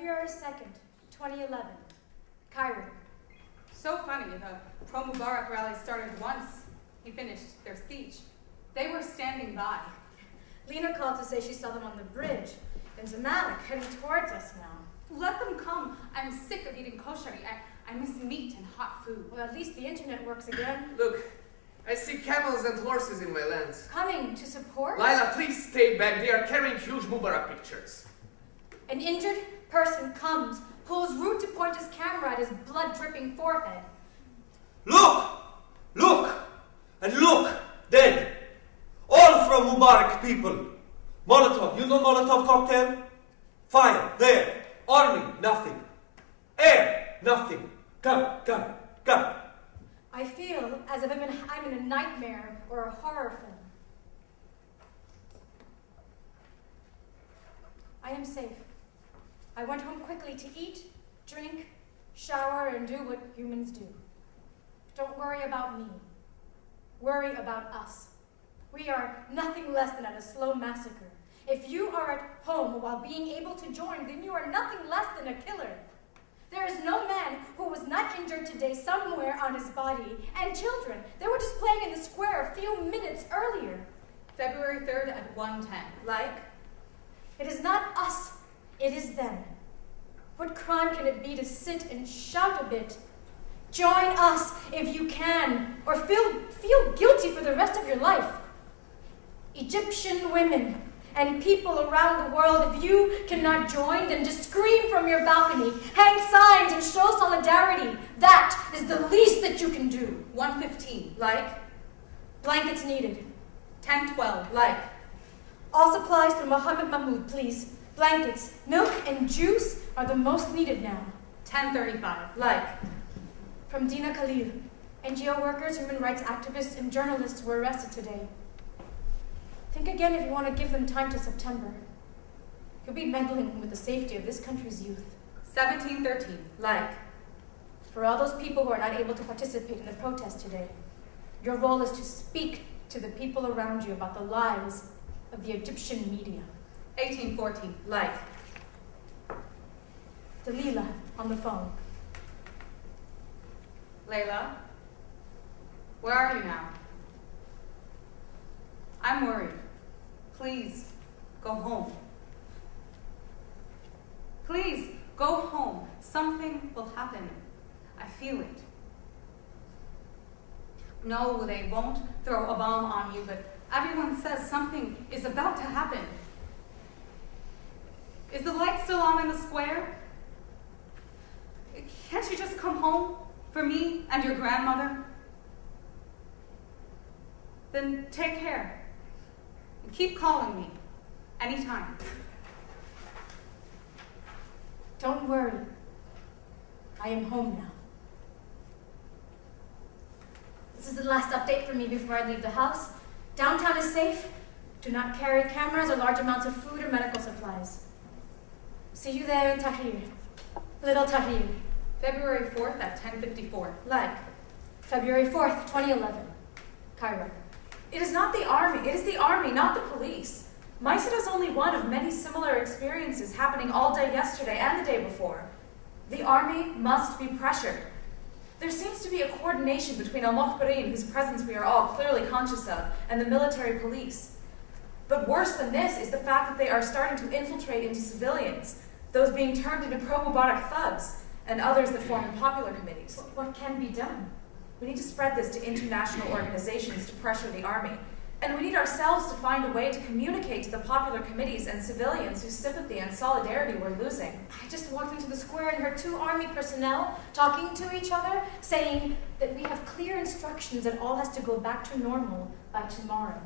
February 2nd, 2011, Cairo. So funny, the pro-Mubarak rally started once he finished their speech. They were standing by. Lena called to say she saw them on the bridge. And Zamalek heading towards us now. Let them come. I'm sick of eating kosher. I miss meat and hot food. Well, at least the internet works again. Look, I see camels and horses in my lands. Coming to support? Laila, please stay back. They are carrying huge Mubarak pictures. An injured person comes, pulls root to point his camera at his blood-dripping forehead. Look! Look! And look! Dead! All from Mubarak people. Molotov, you know Molotov cocktail? Fire, there. Army, nothing. Air, nothing. Come. I feel as if I'm in a nightmare or a horror film. I am safe. I went home quickly to eat, drink, shower, and do what humans do. Don't worry about me. Worry about us. We are nothing less than at a slow massacre. If you are at home while being able to join, then you are nothing less than a killer. There is no man who was not injured today somewhere on his body. And children, they were just playing in the square a few minutes earlier. February 3rd at 1:10. Like? It is not us, it is them. What crime can it be to sit and shout a bit? Join us if you can, or feel guilty for the rest of your life. Egyptian women and people around the world, if you cannot join, then just scream from your balcony, hang signs, and show solidarity. That is the least that you can do. 1:15. Like? Blankets needed. 10:12. Like? All supplies from Mohammed Mahmoud, please. Blankets, milk, and juice are the most needed now. 10:35. Like? From Dina Khalil. NGO workers, human rights activists, and journalists were arrested today. Think again if you want to give them time to September. You'll be meddling with the safety of this country's youth. 17:13. Like? For all those people who are not able to participate in the protest today, your role is to speak to the people around you about the lies of the Egyptian media. 18:14. Like? Dalila on the phone. Layla, where are you now? I'm worried. Please, go home. Please, go home. Something will happen. I feel it. No, they won't throw a bomb on you, but everyone says something is about to happen. Is the light still on in the square? Can't you just come home for me and your grandmother? Then take care. And keep calling me anytime. Don't worry. I am home now. This is the last update for me before I leave the house. Downtown is safe. Do not carry cameras or large amounts of food or medical supplies. See you there in Tahrir. Little Tahrir. February 4th at 10:54. Like? February 4th, 2011. Cairo. It is not the army. It is the army, not the police. Maisara is only one of many similar experiences happening all day yesterday and the day before. The army must be pressured. There seems to be a coordination between al-Mukhbirin, whose presence we are all clearly conscious of, and the military police. But worse than this is the fact that they are starting to infiltrate into civilians, those being turned into pro-Mubarak thugs, and others that form in popular committees. What can be done? We need to spread this to international organizations to pressure the army. And we need ourselves to find a way to communicate to the popular committees and civilians whose sympathy and solidarity we're losing. I just walked into the square and heard two army personnel talking to each other, saying that we have clear instructions that all has to go back to normal by tomorrow.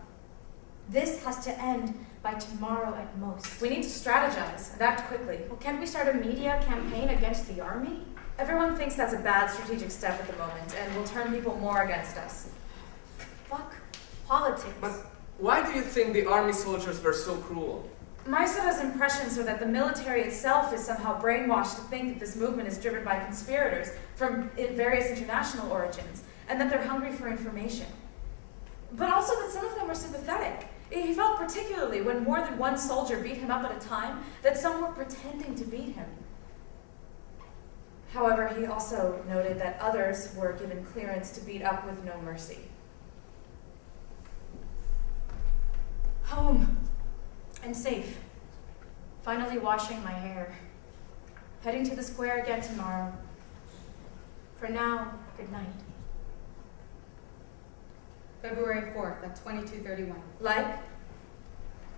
This has to end by tomorrow at most. We need to strategize and act quickly. Well, can't we start a media campaign against the army? Everyone thinks that's a bad strategic step at the moment and will turn people more against us. Fuck politics. But why do you think the army soldiers were so cruel? Maisara's impressions are that the military itself is somehow brainwashed to think that this movement is driven by conspirators from various international origins, and that they're hungry for information. But also that some of them were sympathetic. He felt particularly when more than one soldier beat him up at a time that some were pretending to beat him. However, he also noted that others were given clearance to beat up with no mercy. Home. And safe. Finally washing my hair. Heading to the square again tomorrow. For now, good night. February 4th at 22:31. Like?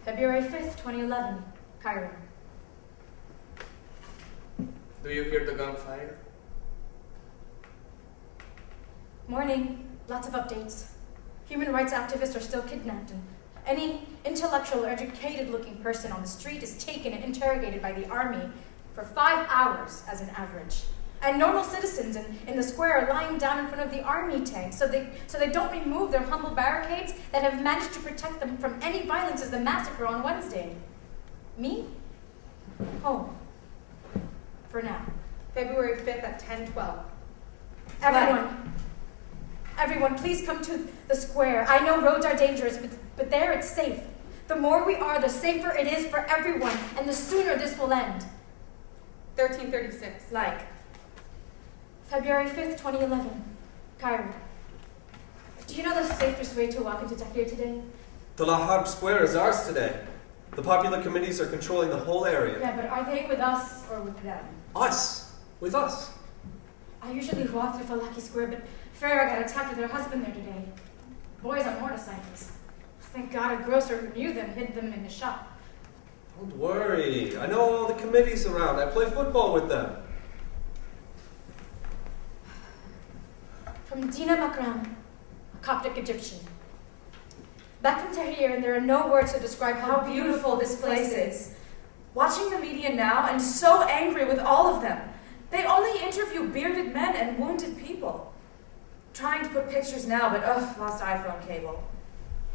February 5th, 2011, Cairo. Do you hear the gunfire? Morning. Lots of updates. Human rights activists are still kidnapped, and any intellectual or educated-looking person on the street is taken and interrogated by the army for 5 hours as an average. And normal citizens in the square are lying down in front of the army tanks so they don't remove their humble barricades that have managed to protect them from any violence as the massacre on Wednesday. Me? Home. For now. February 5th at 10:12. Everyone, please come to the square. I know roads are dangerous, but there it's safe. The more we are, the safer it is for everyone, and the sooner this will end. 13:36. Like? February 5th, 2011, Cairo. Do you know the safest way to walk into Tahrir today? The Lahab Square is ours today. The popular committees are controlling the whole area. Yeah, but are they with us or with them? Us. With us. I usually walk through Falaki Square, but Farah got attacked with her husband there today. Boys on motorcycles. Thank God a grocer who knew them hid them in his shop. Don't worry. I know all the committees around. I play football with them. From Dina Makram, a Coptic Egyptian. Back from Tahrir, and there are no words to describe How beautiful this place is. Watching the media now, and so angry with all of them. They only interview bearded men and wounded people. Trying to put pictures now, but lost iPhone cable.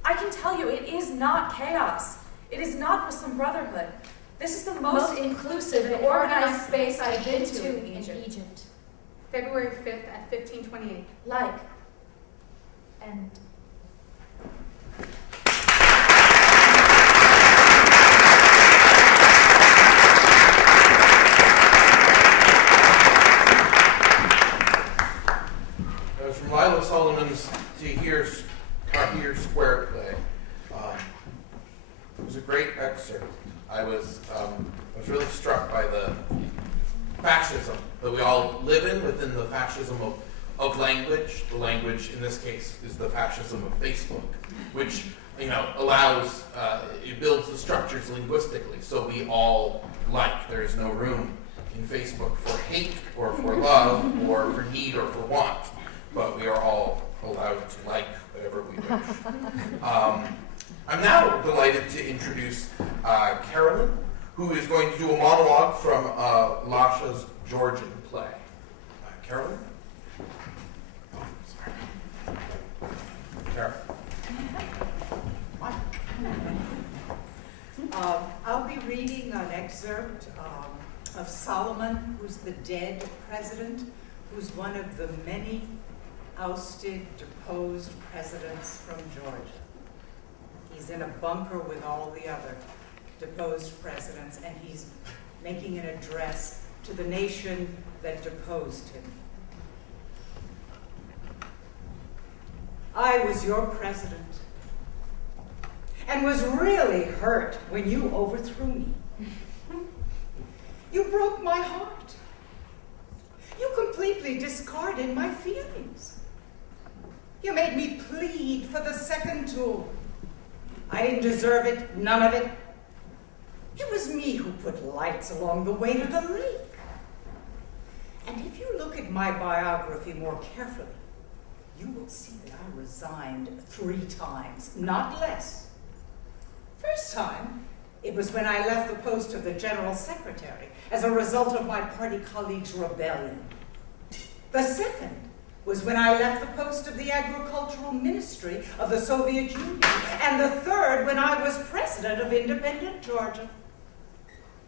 I can tell you, it is not chaos. It is not Muslim Brotherhood. This is the most inclusive and organized space I've been to in Egypt. February 5th at 15:28. Like. And From Laila Soliman's Tahrir Square play. It was a great excerpt. I was really struck by the fascism that we all live in within the fascism of language. The language in this case is the fascism of Facebook, which allows it builds the structures linguistically so we all like. There is no room in Facebook for hate or for love or for need or for want, but we are all allowed to like whatever we wish. I'm now delighted to introduce Carolyn, who is going to do a monologue from Lasha's Georgian play. Carolyn? Oh, sorry. Carolyn. I'll be reading an excerpt of Solomon, who's the dead president, who's one of the many ousted, deposed presidents from Georgia. He's in a bunker with all the other deposed presidents, and he's making an address to the nation that deposed him. I was your president, and was really hurt when you overthrew me. You broke my heart. You completely discarded my feelings. You made me plead for the second tour. I didn't deserve it, none of it. It was me who put lights along the way to the lake. And if you look at my biography more carefully, you will see that I resigned 3 times, not less. First time, it was when I left the post of the General Secretary as a result of my party colleagues' rebellion. The second was when I left the post of the Agricultural Ministry of the Soviet Union. And the third when I was president of independent Georgia.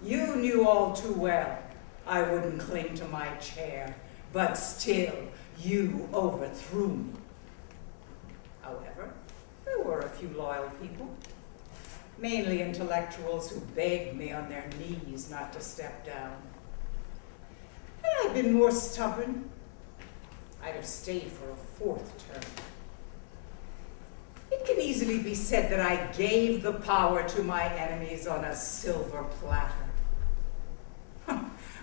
You knew all too well I wouldn't cling to my chair, but still, you overthrew me. However, there were a few loyal people, mainly intellectuals who begged me on their knees not to step down. Had I been more stubborn, I'd have stayed for a 4th term. It can easily be said that I gave the power to my enemies on a silver platter.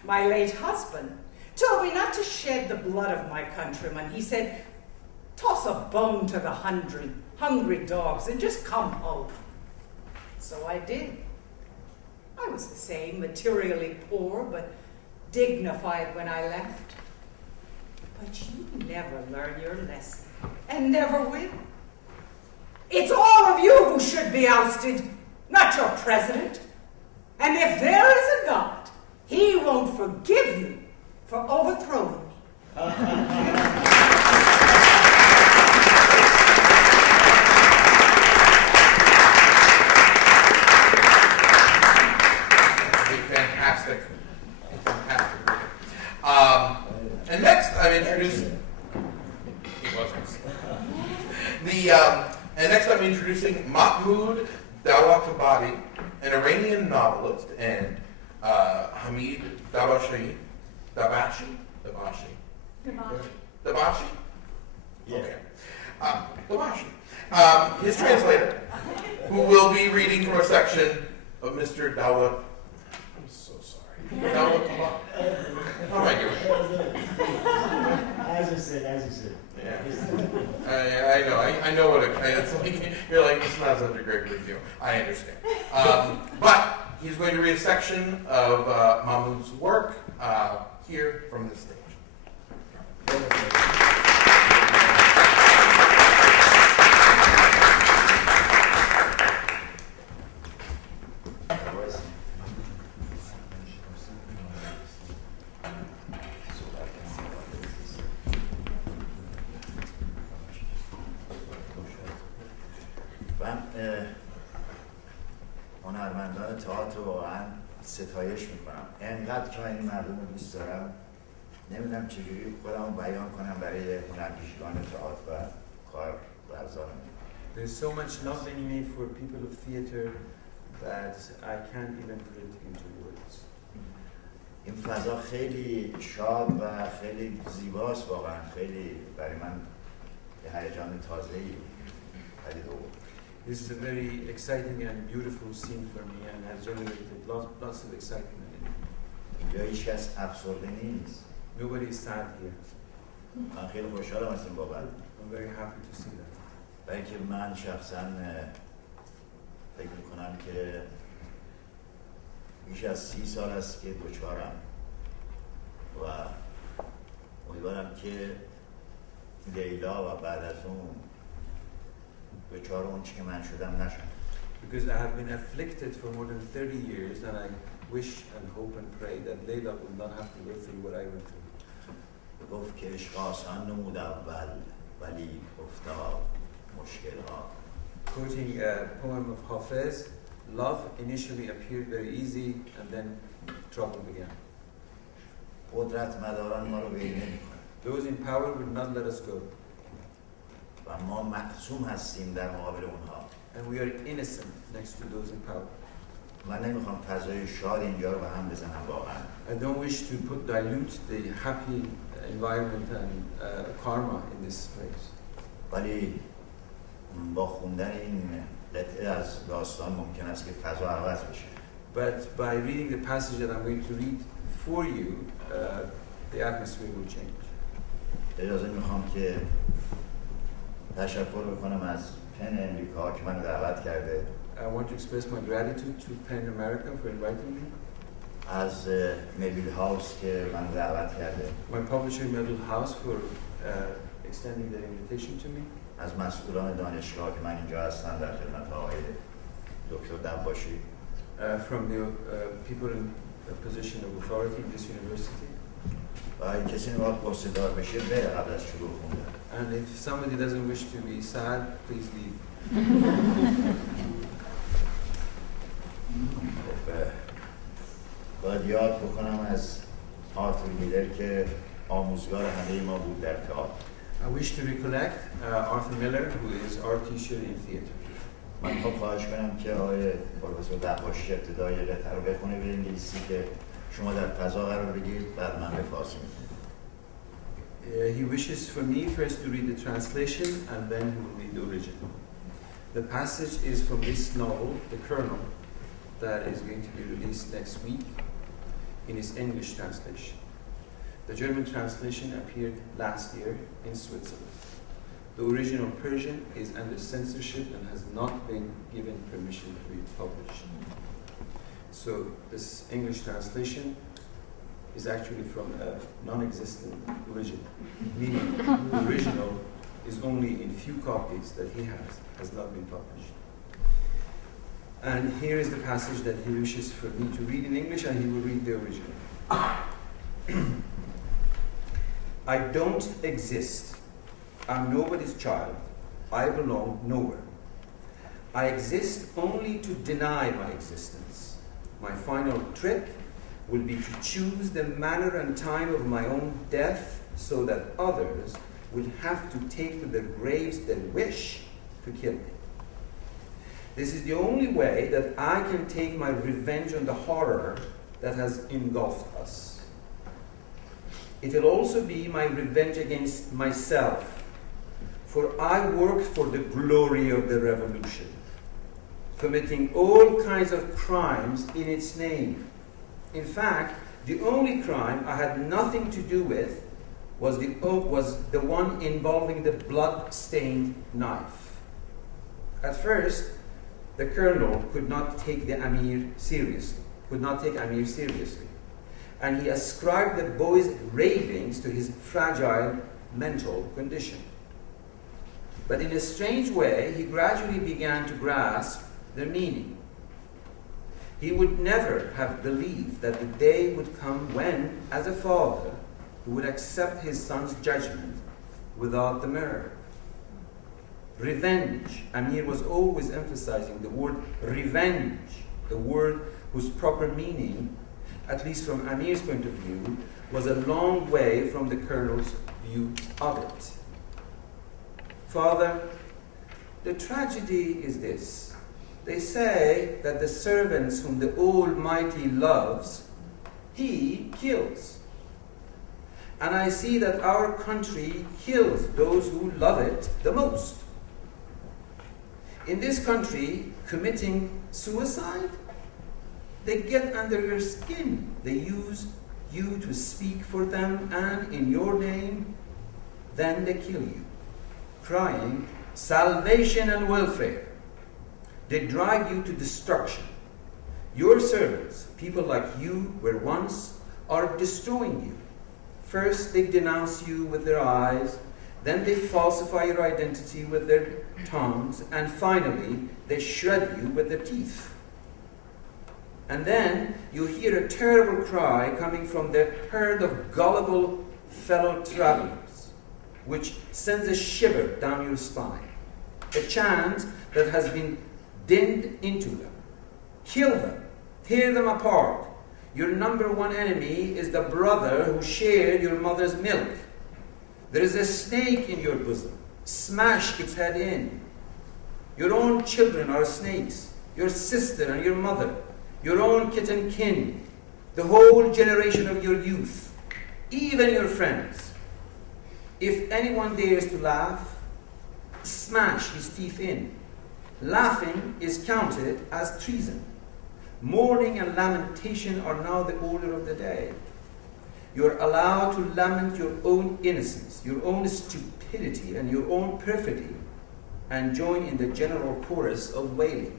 My late husband told me not to shed the blood of my countrymen. He said, toss a bone to the hungry dogs and just come home. So I did. I was the same, materially poor, but dignified when I left. But you never learn your lesson, and never will. It's all of you who should be ousted, not your president. And if there is a God, he won't forgive you for overthrowing me. Fantastic. And next I'm introducing... He wasn't. And next I'm introducing Mahmoud Dowlatabadi, an Iranian novelist, and Hamid Dabashi. Yeah. Okay. Dabashi. His translator, who will be reading from a section of Mr. Dowlat. I'm so sorry. Dowlatabadi. How am I doing? As you said. Yeah. I know what it's like. You're like, it's not such a great review. I understand. But he's going to read a section of Mahmoud's work here from this stage. هنرمندان تئاتر رو واقعا ستایش میکنم. انقدر که من این مردم رو دوست دارم، نمیدونم چجوری خودم رو بیان کنم برای هنرپیشگان تئاتر و کارورزانم. There's so much love in me for people of theater that I can't even put it into words. این فضا خیلی شاد و خیلی زیباست واقعا. خیلی برای من یه هیجان تازه‌ای پدید آورد. This is a very exciting and beautiful scene for me and has generated lots of excitement in me. اینجا هیچ کس افسرده نیست. Nobody is sad here. من خیلی خوشحالم از این بابت. I'm very happy to see that. برای که من شخصا فکر میکنم که بیش از 30 سال است که دچارم و امیدوارم که لیلا و بعد از اون دچار اون چی که من شدم نشم. Because I have been afflicted for more than 30 years and I wish and hope and pray that Laila will not have to go through what I went through. گفت که عشق آسان نمود اول ولی افتاد مشکل ها. Quoting a poem of Hafez, love initially appeared very easy and then trouble began. قدرت مداران ما رو ویل نمی‌کنند. Those in power will not let us go. و ما معصوم هستیم در مقابل اونها. And we are innocent next to those in power. من نمیخوام فضای شاد اینجا رو به هم بزنم واقعا. I don't wish to dilute the happy environment and karma in this place. ولی با خوندن این قطعه از داستان ممکن است که فضا عوض بشه. But by reading the passage that I'm going to read for you, the atmosphere will change. اجازه میخوام که تشکر بکنم از پن امریکا که منو دعوت کرده. I want to express my gratitude to PEN America for inviting me. از میبل هاوس که منو دعوت کرده. My publisher Middle House for extending their invitation to me. از مسئولان دانشگاه که من اینجا هستم در خدمت آقای دکتر دباشی. From the people in a position of authority in this university. و این کسی نباید قصه‌دار بشه بره قبل از شروع خوندن. And if somebody doesn't wish to be sad, please leave. باید یاد بکنم از آرتور میلر که آموزگار همه ما بود در تئاتر. I wish to recollect Arthur Miller, who is our teacher in theater. من خواهش کنم که آقای پروفسور دباشی ابتدای قطعه رو بخونه به انگلیسی که شما در فضا قرار بگیرید بعد من به فارسی می‌گم. He wishes for me first to read the translation and then he will read the original. The passage is from this novel, The Colonel, that is going to be released next week in its English translation. The German translation appeared last year in Switzerland. The original Persian is under censorship and has not been given permission to be published. So this English translation is actually from a non-existent original, meaning the original is only in few copies that he has not been published. And here is the passage that he wishes for me to read in English, and he will read the original. I don't exist. I'm nobody's child. I belong nowhere. I exist only to deny my existence. My final trick will be to choose the manner and time of my own death so that others will have to take to their graves their wish to kill me. This is the only way that I can take my revenge on the horror that has engulfed us. It will also be my revenge against myself, for I worked for the glory of the revolution, committing all kinds of crimes in its name. In fact, the only crime I had nothing to do with was the one involving the blood-stained knife. At first, the colonel could not take Amir seriously, and he ascribed the boy's ravings to his fragile mental condition. But in a strange way, he gradually began to grasp their meaning. He would never have believed that the day would come when, as a father, he would accept his son's judgment without the mirror. Revenge. Amir was always emphasizing the word revenge, the word whose proper meaning, at least from Amir's point of view, was a long way from the colonel's view of it. Father, the tragedy is this. They say that the servants whom the Almighty loves, he kills. And I see that our country kills those who love it the most. In this country, committing suicide, they get under your skin. They use you to speak for them and in your name, then they kill you, crying salvation and welfare. They drag you to destruction. Your servants, people like you were once, are destroying you. First, they denounce you with their eyes, then they falsify your identity with their tongues, and finally, they shred you with their teeth. And then you hear a terrible cry coming from the herd of gullible fellow travelers, which sends a shiver down your spine. A chant that has been dinned into them. Kill them. Tear them apart. Your number one enemy is the brother who shared your mother's milk. There is a snake in your bosom. Smash its head in. Your own children are snakes. Your sister and your mother. Your own kith and kin. The whole generation of your youth. Even your friends. If anyone dares to laugh, smash his teeth in. Laughing is counted as treason. Mourning and lamentation are now the order of the day. You're allowed to lament your own innocence, your own stupidity, and your own perfidy, and join in the general chorus of wailing.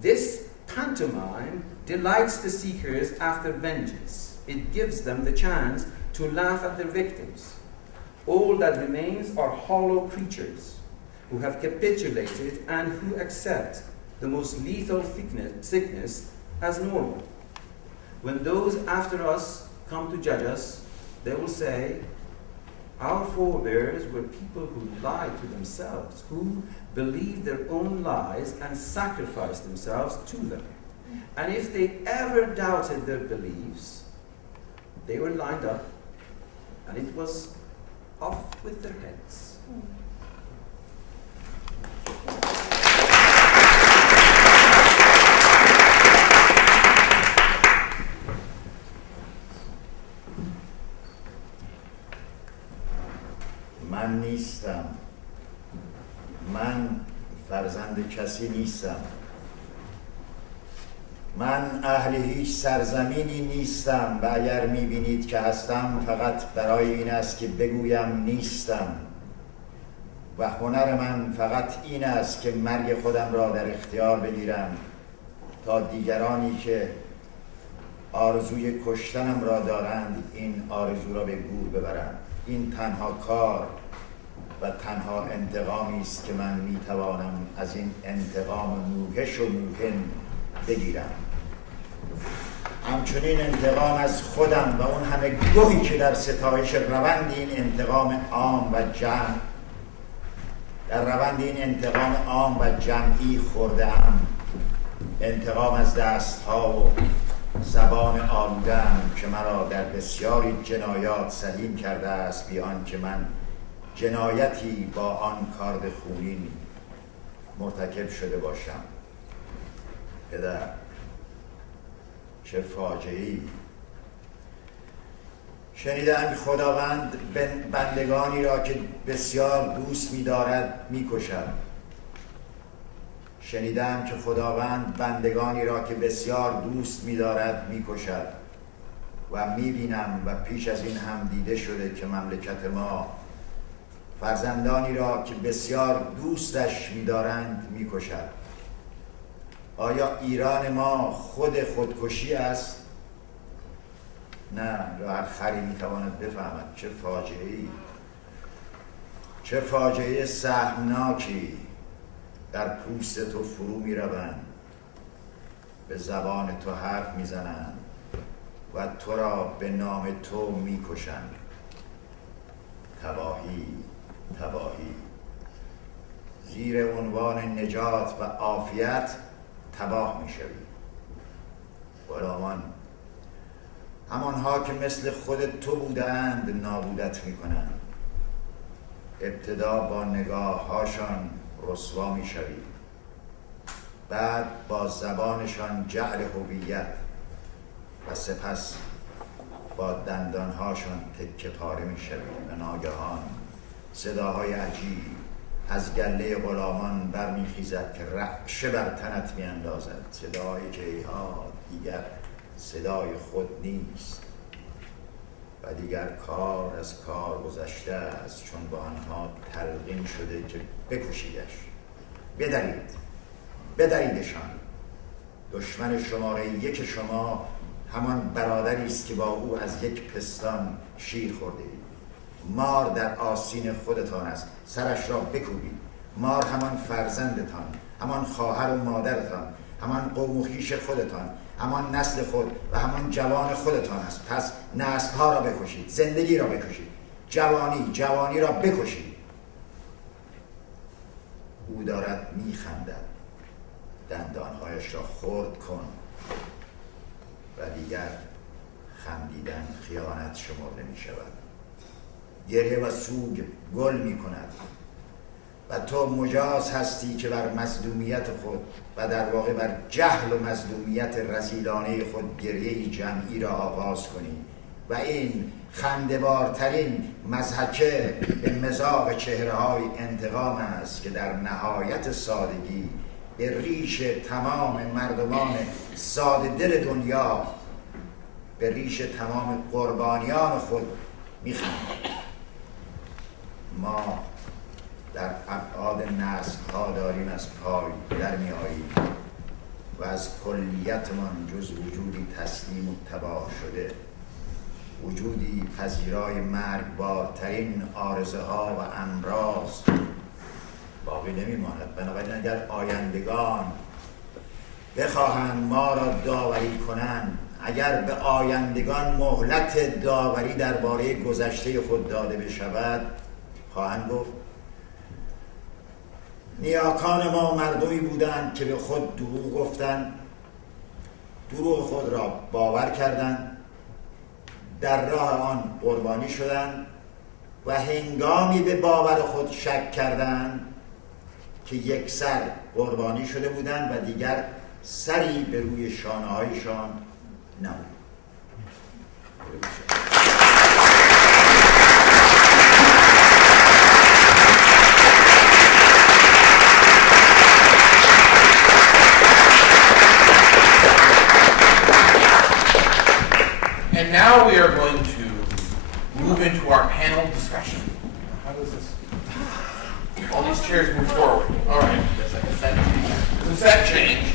This pantomime delights the seekers after vengeance. It gives them the chance to laugh at their victims. All that remains are hollow creatures who have capitulated and who accept the most lethal sickness as normal. When those after us come to judge us, they will say, our forebears were people who lied to themselves, who believed their own lies and sacrificed themselves to them. And if they ever doubted their beliefs, they were lined up, and it was off with their heads. من نیستم. من فرزند کسی نیستم. من اهل هیچ سرزمینی نیستم و اگر میبینید که هستم فقط برای این است که بگویم نیستم و هنر من فقط این است که مرگ خودم را در اختیار بگیرم تا دیگرانی که آرزوی کشتنم را دارند این آرزو را به گور ببرند. این تنها کار و تنها انتقامی است که من میتوانم از این انتقام موحش و موهن بگیرم. همچنین انتقام از خودم و اون همه گوهی که در ستایش روند این انتقام عام و جمع در روند این انتقام عام و جمعی خورده‌ام. انتقام از دست‌ها و زبان آلوده‌ام که مرا در بسیاری جنایات سهیم کرده است بی آنکه من جنایتی با آن کارد خونین مرتکب شده باشم. پدر، چه فاجعه‌ای! شنیدم خداوند بندگانی را که بسیار دوست می‌دارد می‌کشد. شنیدم که خداوند بندگانی را که بسیار دوست می‌دارد می‌کشد و می‌بینم و پیش از این هم دیده شده که مملکت ما فرزندانی را که بسیار دوستش می‌دارند می‌کشد. آیا ایران ما خود خودکشی است؟ نه، یا هر خری میتواند بفهمد. چه فاجعه‌ای! چه فاجعه سهمناکی در پوست تو فرو میروند، به زبان تو حرف میزنند و تو را به نام تو میکشند. تباهی، تباهی. زیر عنوان نجات و عافیت تباه میشوی. غلامان، همانها که مثل خود تو بودند نابودت میکنند. ابتدا با نگاه هاشان رسوا میشوی، بعد با زبانشان جعل هویت و سپس با دندانهاشان تکه پاره میشوی و ناگهان صداهای عجیب از گله غلامان برمیخیزد که رعشه بر تنت میاندازد. صدایی که ایها دیگر صدای خود نیست و دیگر کار از کار گذشته است، چون با آنها تلقین شده که بکشیدش. بدریدشان. دشمن شماره یک شما همان برادری است که با او از یک پستان شیر خورده اید. مار در آستین خودتان است، سرش را بکوبید. مار همان فرزندتان، همان خواهر و مادرتان، همان قوم و خویش خودتان، همان نسل خود و همان جوان خودتان است. پس نسل‌ها را بکشید، زندگی را بکشید، جوانی را بکشید. او دارد میخندد. دندانهایش را خرد کن و دیگر خندیدن خیانت شمرده می شود. گریه و سوگ گل می کند و تو مجاز هستی که بر مظلومیت خود و در واقع بر جهل و مظلومیت رذیلانه خود گریه جمعی را آغاز کنی و این خنده‌بارترین مضحکه به مذاق چهره‌های انتقام است که در نهایت سادگی به ریش تمام مردمان ساده دل دنیا، به ریش تمام قربانیان خود میخندد. ما در ابعاد نسل‌ها داریم از پای در می‌آییم و از کلیتمان جز وجودی تسلیم و تباه شده، وجودی پذیرای مرگبارترین آرزوها و امراض باقی نمی‌ماند. بنابراین اگر آیندگان بخواهند ما را داوری کنند، اگر به آیندگان مهلت داوری درباره گذشته خود داده بشود، خواهند گفت نیاکان ما مردمی بودند که به خود دروغ گفتند، دروغ خود را باور کردند، در راه آن قربانی شدند و هنگامی به باور خود شک کردند که یک سر قربانی شده بودند و دیگر سری به روی شانه‌هایشان نبود. panel discussion. How does this? All these chairs move forward. All right. Does that change?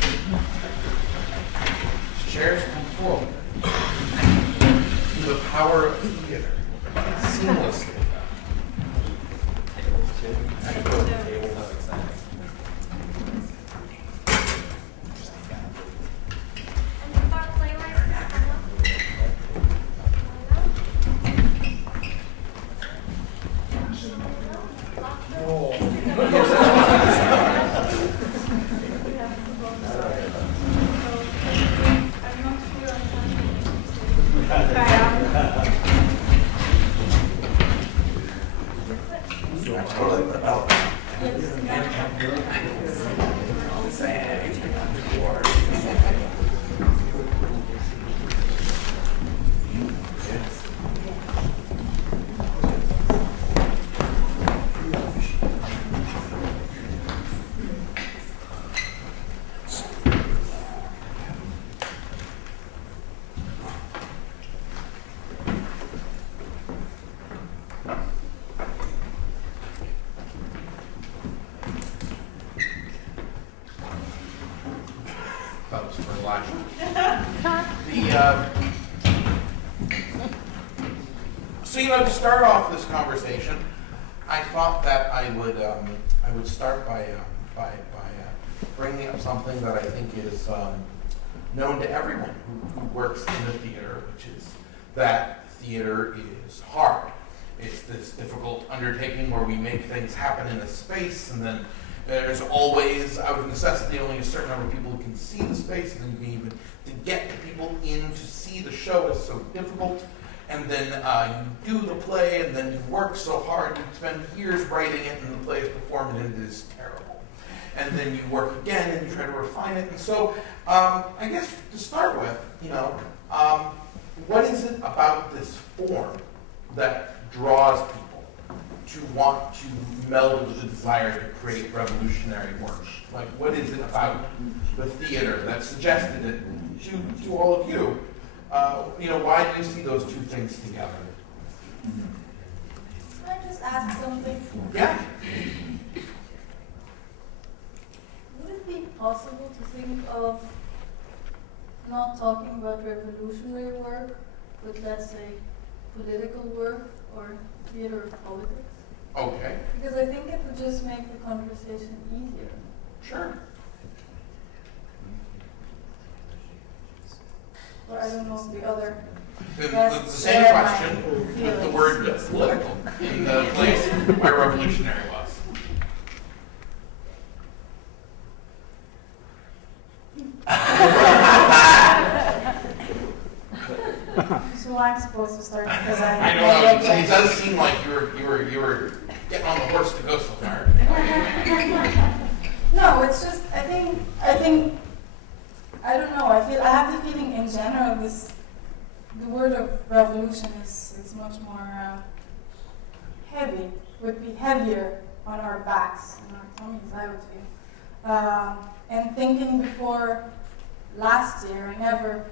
These chairs move forward. The power of theater. Seamlessly. So to start off this conversation, I thought that I would start by bringing up something that I think is known to everyone who works in the theater, which is that theater is hard. It's this difficult undertaking where we make things happen in a space, and then there's always, out of necessity, only a certain number of people who can see the space, and then even to get the people in to see the show is so difficult. And then you do the play, and then you work so hard, you spend years writing it, and the play is performed, and it is terrible. And then you work again, and you try to refine it. And so, I guess to start with, what is it about this form that draws people to want to meld the desire to create revolutionary work? Like, what is it about the theater that suggested it to all of you? Why do you see those two things together? Can I just ask something? Yeah. Would it be possible to think of not talking about revolutionary work, but let's say political work or theater of politics? Okay. Because I think it would just make the conversation easier. Sure. Or I don't know the other. The same question with the word political in the place where revolutionary was. So I'm supposed to start because I don't know. It does seem like you were getting on the horse to go somewhere. No, it's just I think I don't know. I have the feeling in general the word of revolution is much more heavy. Would be heavier on our backs and our tummies, I would feel. And thinking before last year, I never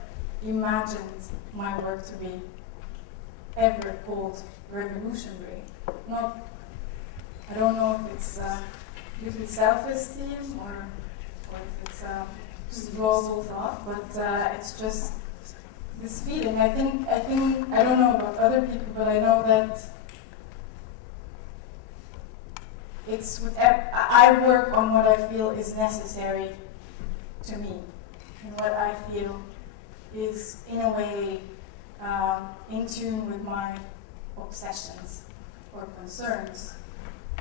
imagined my work to be ever called revolutionary. I don't know if it's due to self-esteem or if it's just global thought, but it's just this feeling. I think I don't know about other people, but I know that it's I work on what I feel is necessary to me, and what I feel is in a way in tune with my obsessions or concerns,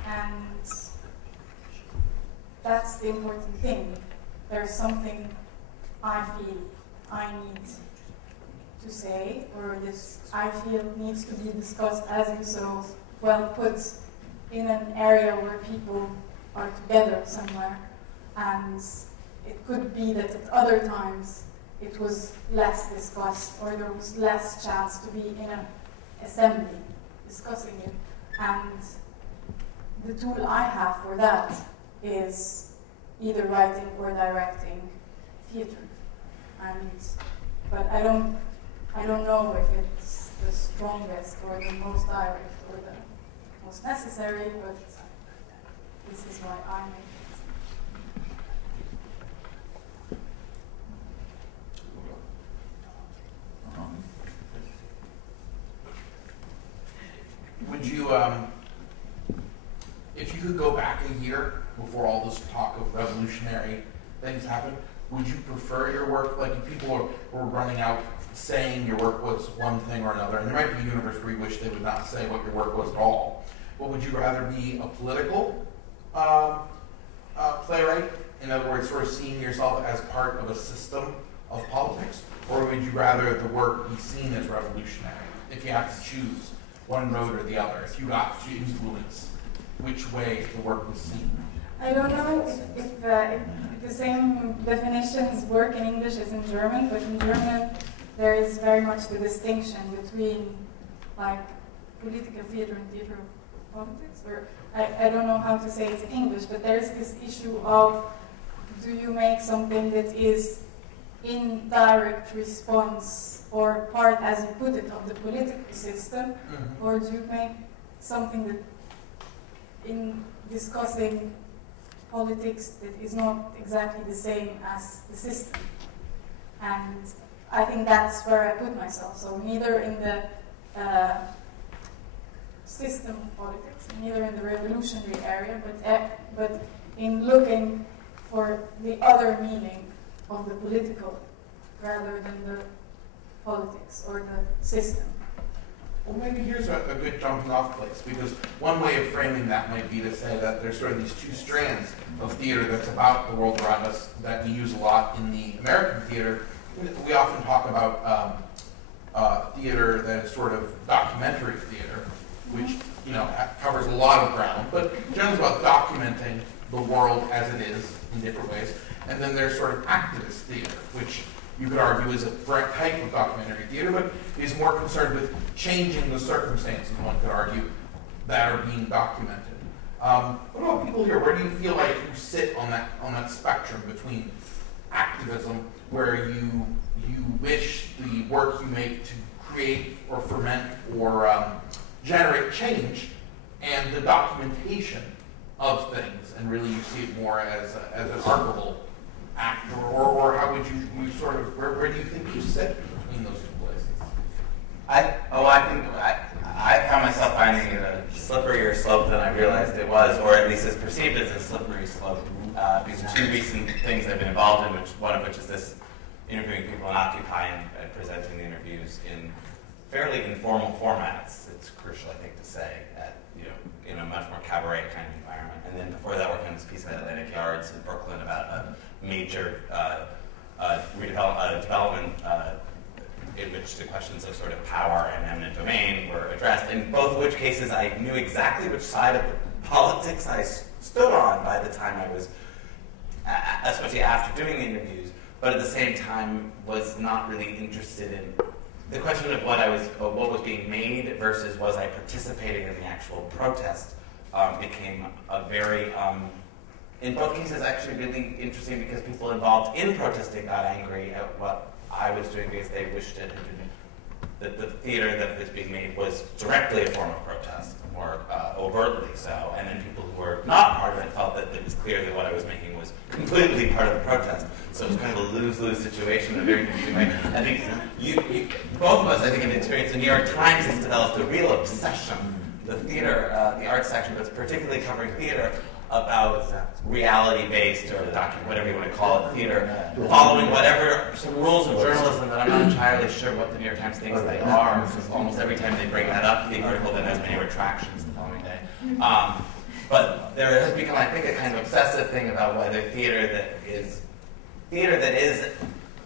and that's the important thing. There's something I feel I need to say, or this I feel needs to be discussed, as you so well put, in an area where people are together somewhere. And it could be that at other times it was less discussed, or there was less chance to be in an assembly discussing it. And the tool I have for that is either writing or directing theater. But I don't know if it's the strongest or the most direct or the most necessary, but this is why I make it. Would you, if you could go back a year before all this talk of revolutionary things happened, would you prefer your work, like if people were running out saying your work was one thing or another, and there might be a universe where you wish they would not say what your work was at all, but would you rather be a political playwright, in other words, sort of seeing yourself as part of a system of politics, or would you rather the work be seen as revolutionary, if you have to choose one road or the other, if you got to influence which way the work was seen? I don't know if the same definitions work in English as in German, but in German there is very much the distinction between like political theater and theater of politics, or I don't know how to say it in English, but there's this issue of, do you make something that is in direct response or part, as you put it, of the political system, or do you make something that in discussing politics that is not exactly the same as the system? And I think that's where I put myself. So neither in the system of politics, neither in the revolutionary area, but in looking for the other meaning of the political rather than the politics or the system. Well, maybe here's a good jumping off place, because one way of framing that might be to say that there's sort of these two strands of theater that's about the world around us that we use a lot in the American theater. We often talk about theater that is sort of documentary theater, which covers a lot of ground, but generally about documenting the world as it is in different ways. And then there's sort of activist theater, which you could argue is a type of documentary theater, but is more concerned with changing the circumstances, one could argue, that are being documented. What about people here? Where do you feel like you sit on that spectrum between activism, where you wish the work you make to create or ferment or generate change, and the documentation of things, and really you see it more as an archival act, or how would you sort of, where do you think you sit between those two places? I found myself finding it a slipperier slope than I realized it was, or at least it's perceived as a slippery slope. These two recent things I've been involved in, one of which is this interviewing people in Occupy and presenting the interviews in fairly informal formats. It's crucial, I think, to say, in a much more cabaret kind of environment. And then before that, working on this piece at Atlantic Yards in Brooklyn about a major development in which the questions of sort of power and eminent domain were addressed, in both of which cases I knew exactly which side of the politics I stood on by the time I was, especially after doing the interviews, but at the same time was not really interested in the question of what was being made versus was I participating in the actual protest became a very, in both cases actually really interesting, because people involved in protesting got angry at what I was doing because they wished it that the theater that was being made was directly a form of protest, more overtly so, and then people who were not part of it felt that it was clear that what I was making was completely part of the protest. So it was kind of a lose-lose situation in a very interesting way. I think both of us, I think, have experienced, the New York Times has developed a real obsession, the theater, the arts section, but it's particularly covering theater, about reality-based, or whatever you want to call it, theater, following some rules of journalism that I'm not entirely sure what the New York Times thinks they are, because almost every time they bring that up, the article then has many retractions the following day. But there has become, I think, a kind of obsessive thing about whether theater that is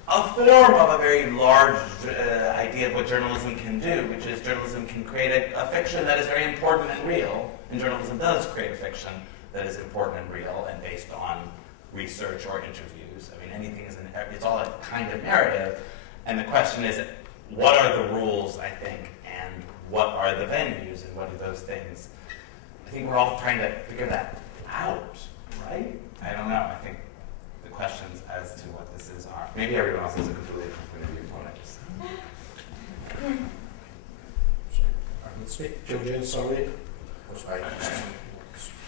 a form of a very large idea of what journalism can do, which is journalism can create a fiction that is very important and real, and journalism does create a fiction that is important and real and based on research or interviews. I mean, anything is it's all a kind of narrative. And the question is, what are the rules, I think, and what are the venues, and what are those things? I think we're all trying to figure that out, right? I don't know. I think the questions as to what this is are. Maybe everyone else has a completely different point of view from what I just said. It's me, Jojen, sorry. Was I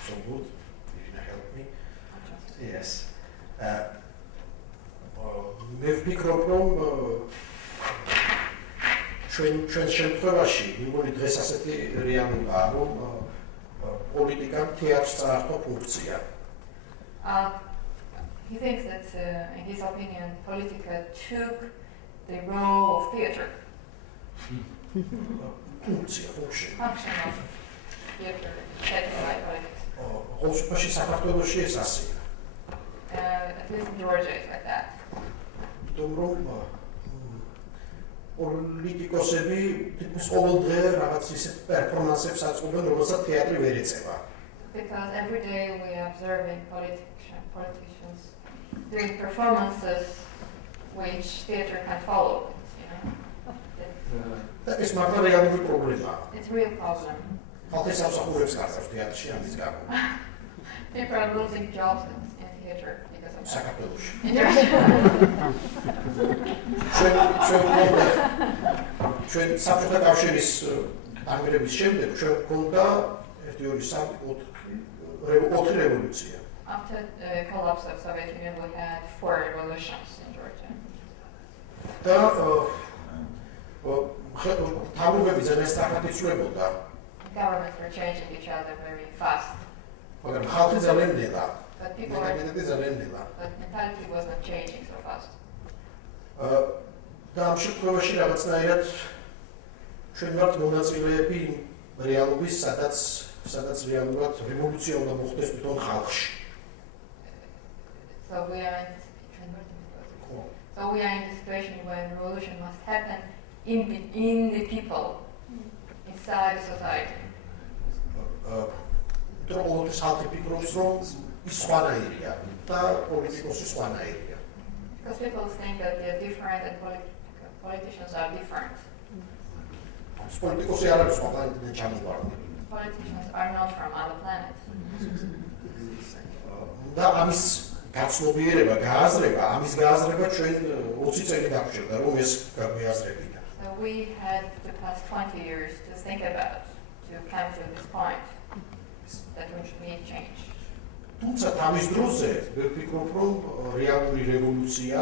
so good? If you help me. Yes. Მე ვფიქრობ, რომ ჩვენ შემთხვევაში მიგონი დღეს ასეთი რეალობაა, რომ პოლიტიკამ თეატრს წაართვა ფუნქცია. He thinks that, in his opinion, politica took the role of theater. Function of theater, taken by politics. Ყოველში საქართველოში ეს ასეა. At least in Georgia, it's like that. იმიტომ რომ პოლიტიკოსები თითქმის ყოველ დღე რაღაც ისეთ პერფორმანსებს აწყობენ, რომელსაც თეატრი ვერ ეწევა. Because every day we are observing politicians doing performances which theater can follow. ეს მართლა რეალური პრობლემაა. It's a real problem. ხალხი სამსახურებს გახსოვს თეატრში ამის გამო. People are losing jobs in theater because of that. საქართველოში. ჩვენ საბჭოთა კავშირის დანგრევის შემდეგ ჩვენ გვქონდა 4 რევოლუცია. After the collapse of Soviet Union, we had 4 revolutions in Georgia. და თავრობები ძალიან სწრაფად იცვლებოდა. Governments were changing each other very fast. მაგრამ ხალხი ძალიან ნელა. But mentality was not changing so fast. და ამ შემთხვევაში რაღაცნაირად ჩვენ ვართ მონაწილეები რეალობის, სადაც რეალურად რევოლუცია უნდა მოხდეს თვითონ ხალხში. So we are in the situation when revolution must happen in the people, inside the society. Because people think that they are different and politicians are different. Politicians are not from other planets. So we had the past 20 years to think about, to come to this point that we need change. თუმცა ამის დროზე ვფიქრობ, რომ რეალური რევოლუცია,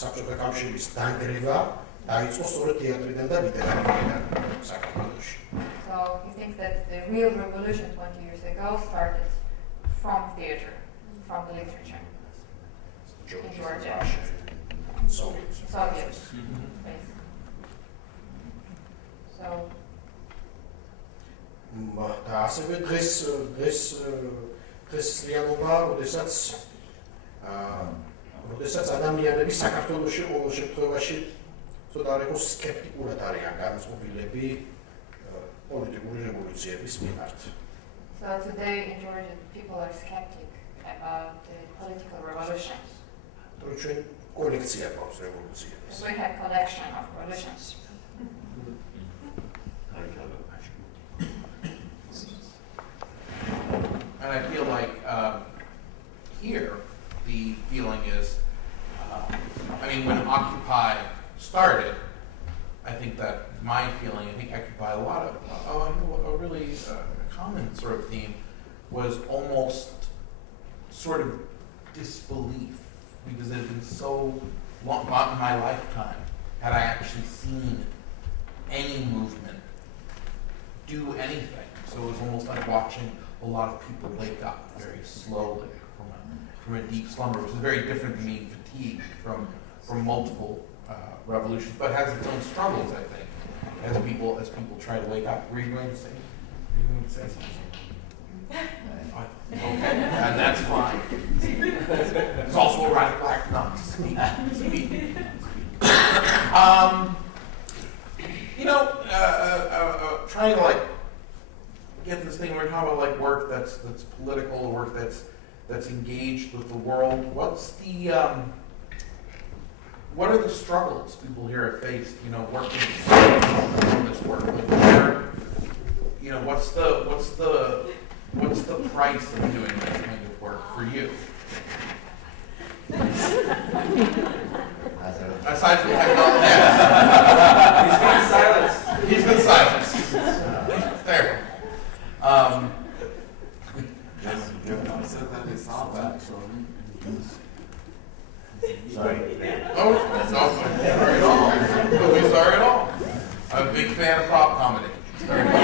საბჭოთა კავშირის დანგრევა დაიწყო სწორედ თეატრიდან და ლიტერატურიდან საქართველოში. So he thinks that the real revolution 20 years ago started from theater, from the literature. In Georgia. Soviets. So და ასევე დღეს რეალობა, როდესაც ადამიანები საქართველოში ყოველ შემთხვევაში ცოტა არ იყოს სკეპტიკურად არიან განწყობილები პოლიტიკური რევოლუციების მიმართ. So today in Georgia people are skeptic about the political revolutions. ჩვენ კოლექცია გვაქვს რევოლუციების. We have collection of revolutions. And I feel like here the feeling is, when Occupy started, I think that my feeling, I think Occupy a lot of, a really common sort of theme was almost sort of disbelief, because it had been so long, not in my lifetime, had I actually seen any movement do anything. So it was almost like watching a lot of people wake up very slowly from a deep slumber, which is very different than being fatigued from multiple revolutions, but has its own struggles, I think, as people try to wake up. Were you going to say something? Okay, and that's fine. It's also a right not to speak. Trying to get this thing, we're talking about work that's political, work that's engaged with the world. What are the struggles people here have faced, working on this work? What's the price of doing this kind of work for you? Aside from technology, he's been silenced. He's been silenced. I'm so glad they saw that. Sorry. Oh, no, sorry at all. Don't be sorry at all. I'm a big fan of prop comedy. It's very fun.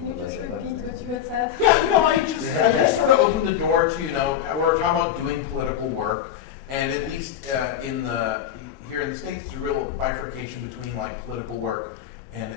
Can you just repeat what you had said? Yeah, I just sort of opened the door to, we're talking about doing political work, and at least here in the States, there's a real bifurcation between like political work and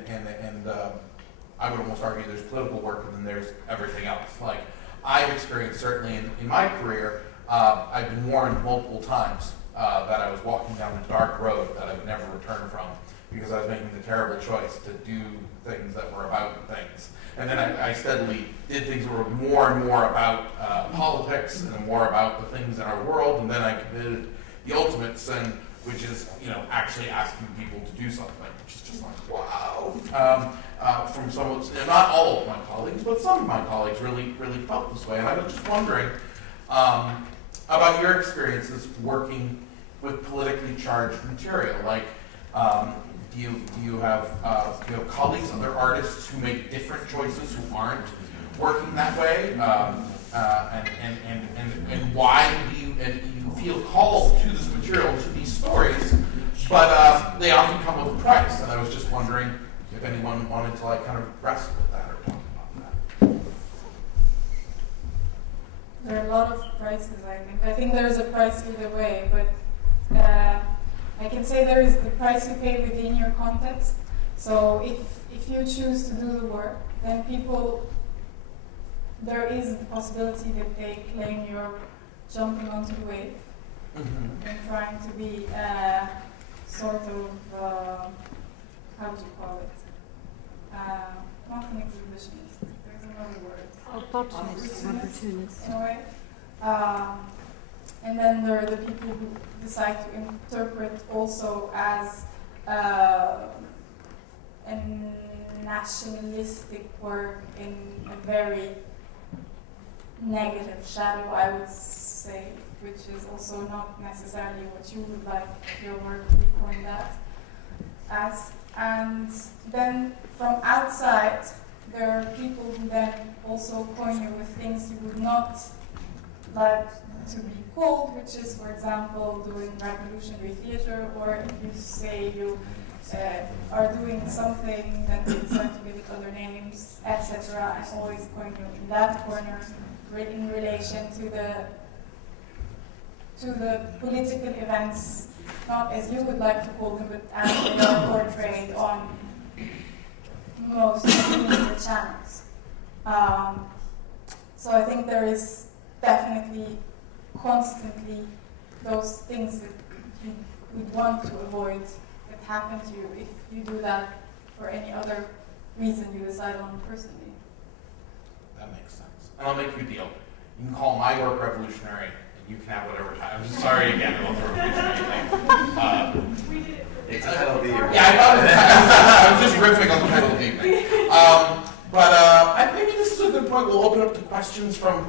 I would almost argue there's political work and then there's everything else. Like I've experienced certainly in my career, I've been warned multiple times that I was walking down a dark road that I would never return from because I was making the terrible choice to do things that were about things. And then I steadily did things that were more and more about politics and more about the things in our world, and then I committed the ultimate sin, which is, actually asking people to do something, which is just like, wow. From some, not all of my colleagues, but some of my colleagues really felt this way. And I was just wondering about your experiences working with politically charged material. Like, do you have colleagues, other artists who make different choices, who aren't working that way? And why do you feel called to this material, to these stories, but they often come with a price. And I was just wondering if anyone wanted to kind of wrestle with that or talk about that. There are a lot of prices, I think. I think there's a price either way, but I can say there is the price you pay within your context. So if you choose to do the work, then there is the possibility that they claim you're jumping onto the wave and trying to be sort of, how do you call it? Not an exhibitionist, there's another word. Opportunist. In a way. And then there are the people who decide to interpret also as a nationalistic work in a very negative shadow, I would say, which is also not necessarily what you would like your work to be coined as. And then from outside, there are people who then also coin you with things you would not like to be called, which is, for example, doing revolutionary theater, or if you say you are doing something, then they decide to give it other names, etc., and always coin you in that corner in relation to the political events, not as you would like to call them, but as they are portrayed on most media channels. So I think there is definitely constantly those things that you would want to avoid that happen to you if you do that for any other reason you decide on personally. That makes sense. And I'll make you a deal. You can call my work revolutionary, and you can have whatever time. I'm just sorry again about the revolutionary thing. It's a title of the evening. Yeah, I thought I was just riffing on the title of the evening. But maybe this is a good point. We'll open up to questions from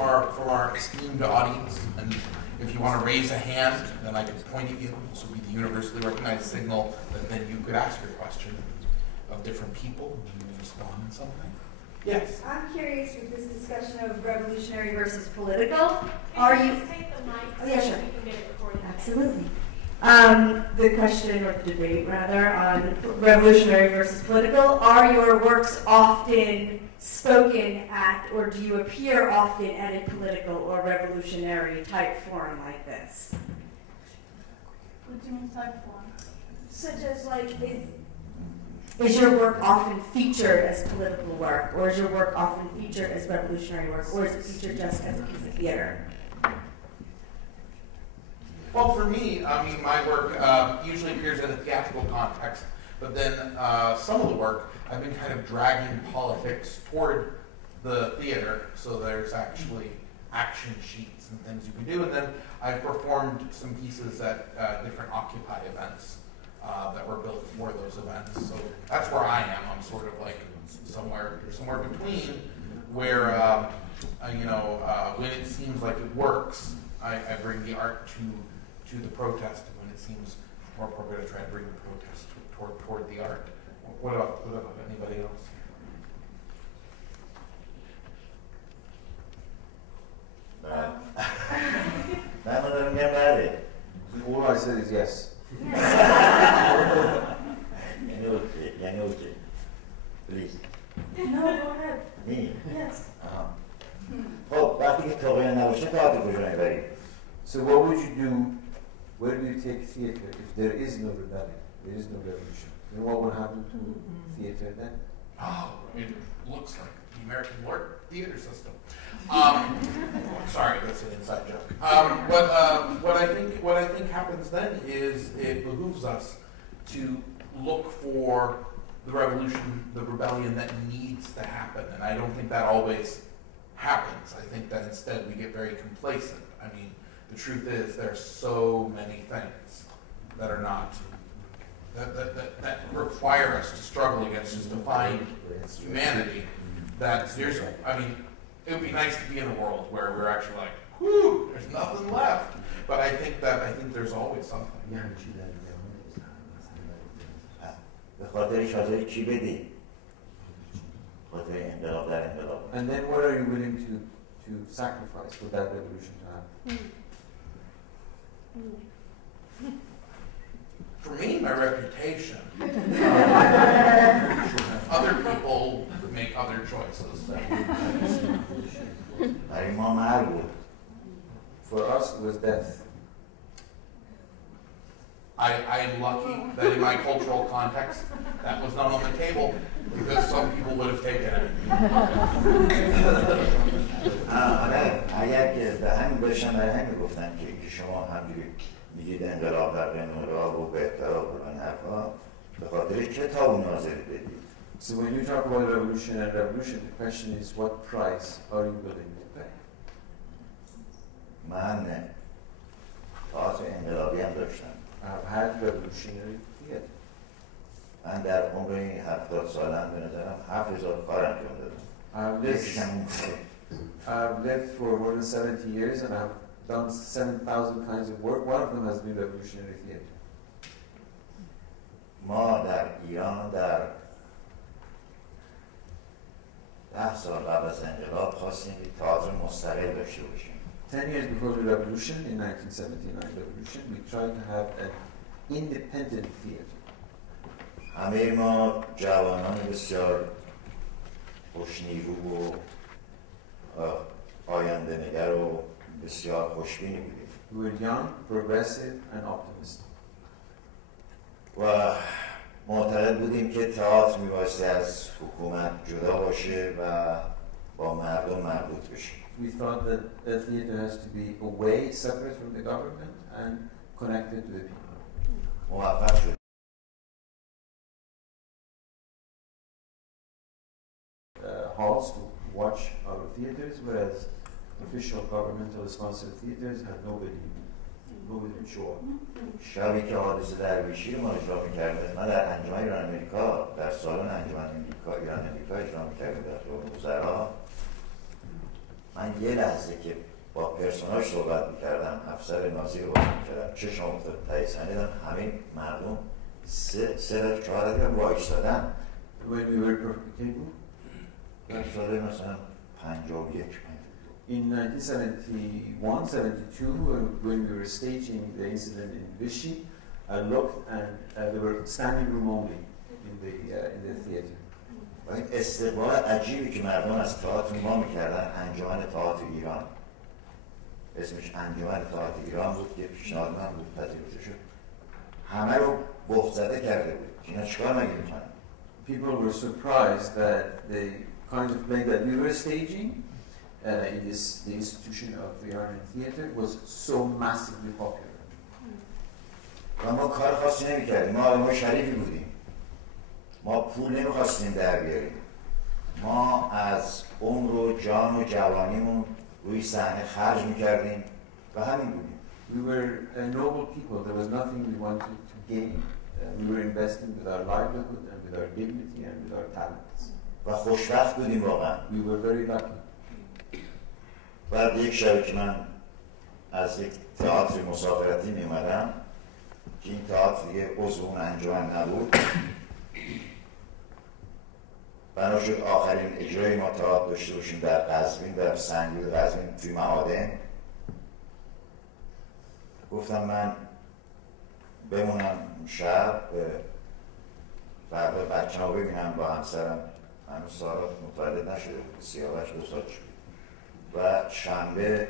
our esteemed audience. And if you want to raise a hand, then I can point at you. This will be the universally recognized signal that then you could ask your question of different people and you can respond in something. Yes. I'm curious with this discussion of revolutionary versus political. Are you? Take the mic. Oh, yeah, sure. So you can get it recorded. Absolutely. The question, or the debate rather, on revolutionary versus political. Are your works often spoken at, or do you appear often at a political or revolutionary type forum like this? What do you mean type form? Such as is your work often featured as political work, or is your work often featured as revolutionary work, or is it featured just as a piece of theater? Well, for me, I mean, my work usually appears in a theatrical context, but then some of the work I've been kind of dragging politics toward the theater, so there's actually action sheets and things you can do, and then I've performed some pieces at different Occupy events that were built for those events. So that's where I am. I'm sort of like somewhere between where when it seems like it works, I bring the art to the protest, and when it seems more appropriate, I try to bring the protest toward the art. What about anybody else? All I said is yes. Okay. Please. No, go ahead. Me? Yes. خب وقتی که تاقیه نباشه تئاتر کجا میبریم؟ So what would you do? Where do you take theater if there is no rebellion, there is no revolution? Then what would happen to theater then? Oh, it looks like the American theater system. Sorry, that's an inside joke. What I think happens then is it behooves us to look for the revolution, the rebellion that needs to happen, and I don't think that always happens. I think that instead we get very complacent. I mean, the truth is there are so many things that are not that require us to struggle against, just to find humanity. That there's, I mean, it would be nice to be in a world where we're actually like, whew, there's nothing left. But I think there's always something. And then what are you willing to sacrifice for that revolution to happen? For me, my reputation. Other people make other choices. For us, it was death. I am lucky that in my cultural context, that was not on the table, because some people would have taken it. اگر که به همین باشم برای همین گفتم که شما همجوری میگید انقلاب در انقلاب و بهتر و این حرفا به خاطر کتاب ناظر بدید. So when you talk about revolution, the question is what price are you willing to pay? من تئاتر انقلابی هم داشتم. I've had revolutionary theater. من در عمر این 70 سالم به نظرم 7000 کار انجام دادم. I've lived for more than 70 years and I've done 7,000 kinds of work. One of them has been revolutionary theater. ما در ایران در 10 سال قبل از انقلاب خواستیم که تئاتر مستقل داشته باشیم. 10 years before the revolution, in 1979 revolution, we tried to have an independent theater. همه ما جوانان بسیار خوش‌نیرو و آینده نگر و بسیار خوشبینی بودیم. We were young, progressive and optimistic. و معتقد بودیم که تئاتر میبایستی از حکومت جدا باشه و با مردم مربوط بشه. We thought that the theater has to be away, separate from the government and connected to the people. موفق شد. Halls to watch our theaters, whereas official governmental sponsored theaters had nobody would show up. شبی که حادثه درویشی ما اجرا می‌کردیم، من در انجمن ایران امریکا در سالن انجمن ایران امریکا اجرا می‌کردم در سالن وزرا. من یه لحظه که با پرسنل صحبت می‌کردم، افسر ناظر رو می‌کردم، چشم افتاد ته صحنه دیدم همه مردم 3-4 دقیقه وایسادن. When we were provocative, در سال مثلا 51 in 1971, 72, when we were staging the incident in Vichy, I looked and there were standing room only in the theater. و این استقبال عجیبی که مردم از تئاتر ما میکردن، انجمن تئاتر ایران، اسمش انجمن تئاتر ایران بود که پیشنهاد من بود، پذیرفته شد، همه رو بهت زده کرده بود. اینا چیکار مگه میکنن؟ People were surprised that the kind of play that we were staging in the institution of the Iranian theater was so massively popular. و ما کار خاصی نمیکردیم، ما آدمای شریفی بودیم، ما پول نمیخواستیم در بیاریم، ما از عمر و جان و جوانیمون روی صحنه خرج میکردیم و همین بودیم. We were noble people. There was nothing we wanted to gain. We were investing with our livelihood and with our dignity and with our talents. و خوشبخت بودیم واقعا. We were very lucky. بعد یک شب که من از یک تئاتر مسافرتی می اومدم که این تئاتر دیگه عضو اون انجمن نبود، بنا شد آخرین اجرای ما تئاتر داشته باشیم در قزوین، در سنگرود قزوین توی معادن. گفتم من بمونم شب، فردا بچه‌ها ببینم با همسرم، هنوز سارا متولد نشده بود، 38 سال شد، و شنبه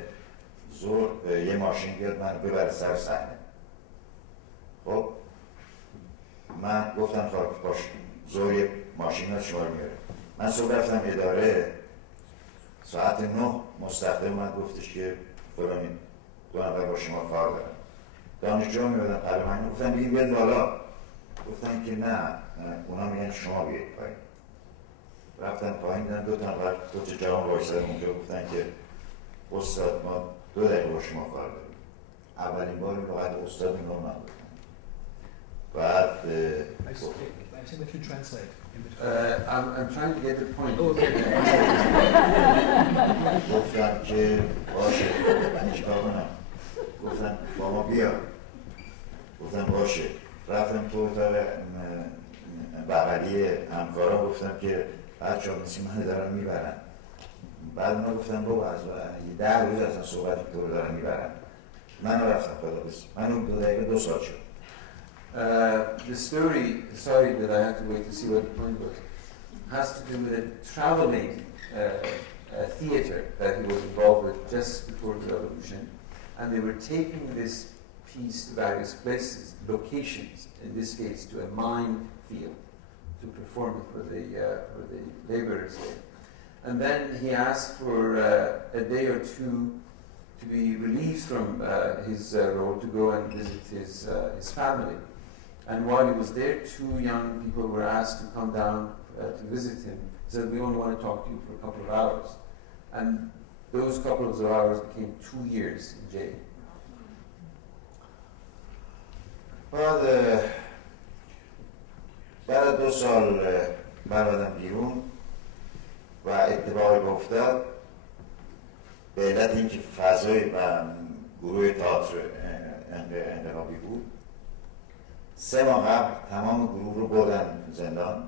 ظهر یه ماشین بیاد منو ببره سر صحنه. خب من گفتم باش ظهر یه ماشین رو شما میاره. من صبح رفتم اداره، ساعت 9 مستخدم من گفتش که فلانی 2 نفر با شما کار دارن. دانشجو میادن قبل من گفتن بگیم بیاد بالا، گفتن که نه اونا میگن شما بیاید پایین. رفتن پایین، دیدن 2 نفر 2 جوان وایسادن اونجا، گفتن که استاد ما 2 دقیقه با شما کار داریم. اولین بار لغت استاد این رو من گفتم. بعد I'm trying to get the point. گفتم که باشه چیکار کنم؟ گفتن با ما بیا. گفتم باشه. رفتم تو اتاق بغلی همکارا، گفتم که بچه‌ها مثل من دارن میبرن. بعد اونا گفتن بابا از 10 روز اصلا صحبت تو دارن میبرن. من رفتم خداحافظ. من 2 دقیقه 2 ساعت شد. The story, sorry that I had to wait to see what the point was, has to do with a traveling theater that he was involved with just before the revolution, and they were taking this piece to various places, locations, in this case to a mine field, to perform it for the laborers there. And then he asked for a day or two to be released from his role to go and visit his family. And while he was there, 2 young people were asked to come down to visit him. He said, we only want to talk to you for a couple of hours. And those couple of hours became 2 years in jail. بعد 2 سال برادم بیرون و اتفاقی افتاد، به علت اینکه فضای گروه تئاتر انقلابی بود، 3 ماه قبل تمام گروه رو بردن زندان.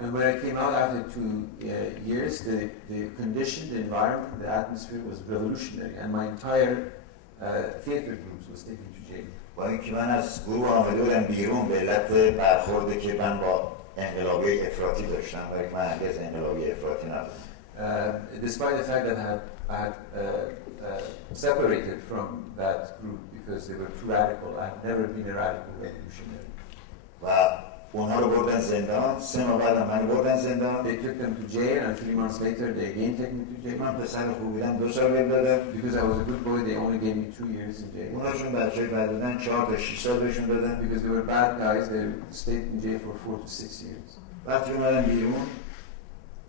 And when I came out after 2 years, the condition, the environment, the atmosphere was revolutionary, and my entire theater groups was taken to jail. با اینکه من از گروه آمده بودم بیرون به علت برخورده که من با انقلابی افراطی داشتم، ولی من هرگز انقلابی افراطی نبودم. Despite the fact that I had separated from that group because they were too radical, I had never been a radical revolutionary. و اونها رو بردن زندان، 3 ماه بعد من بردن زندان. They took them to jail, and 3 months later they again took me to jail. من پسر خوب بودم، 2 سال بهم دادن. Because I was a good boy, they only gave me 2 years in jail. اوناشون بچه‌ای بد بودن، 4 تا 6 سال بهشون دادن. Because they were bad guys, they stayed in jail for 4 to 6 years. وقتی اومدم بیرون،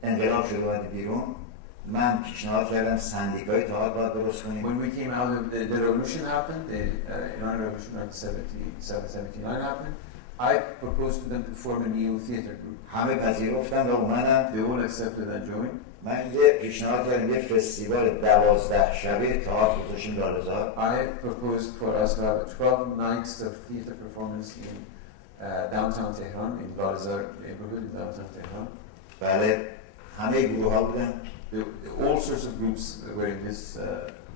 انقلاب شد اومد بیرون، من پیشنهاد کردم سندیکای تئاتر باید درست کنیم. When we came out of the revolution happened, the Iranian Revolution 1979 happened, I proposed to them to form a new theater group. همه پذیرفتن و اومدن. They all accepted and joined. من یه پیشنهاد کردم یه فستیوال 12 شبه تئاتر گذاشتیم لاله‌زار. I proposed for us to have 12 nights of theater performance in downtown Tehran, in Lalezar neighborhood in downtown Tehran. بله، همه گروه‌ها بودن. All sorts of groups were in this.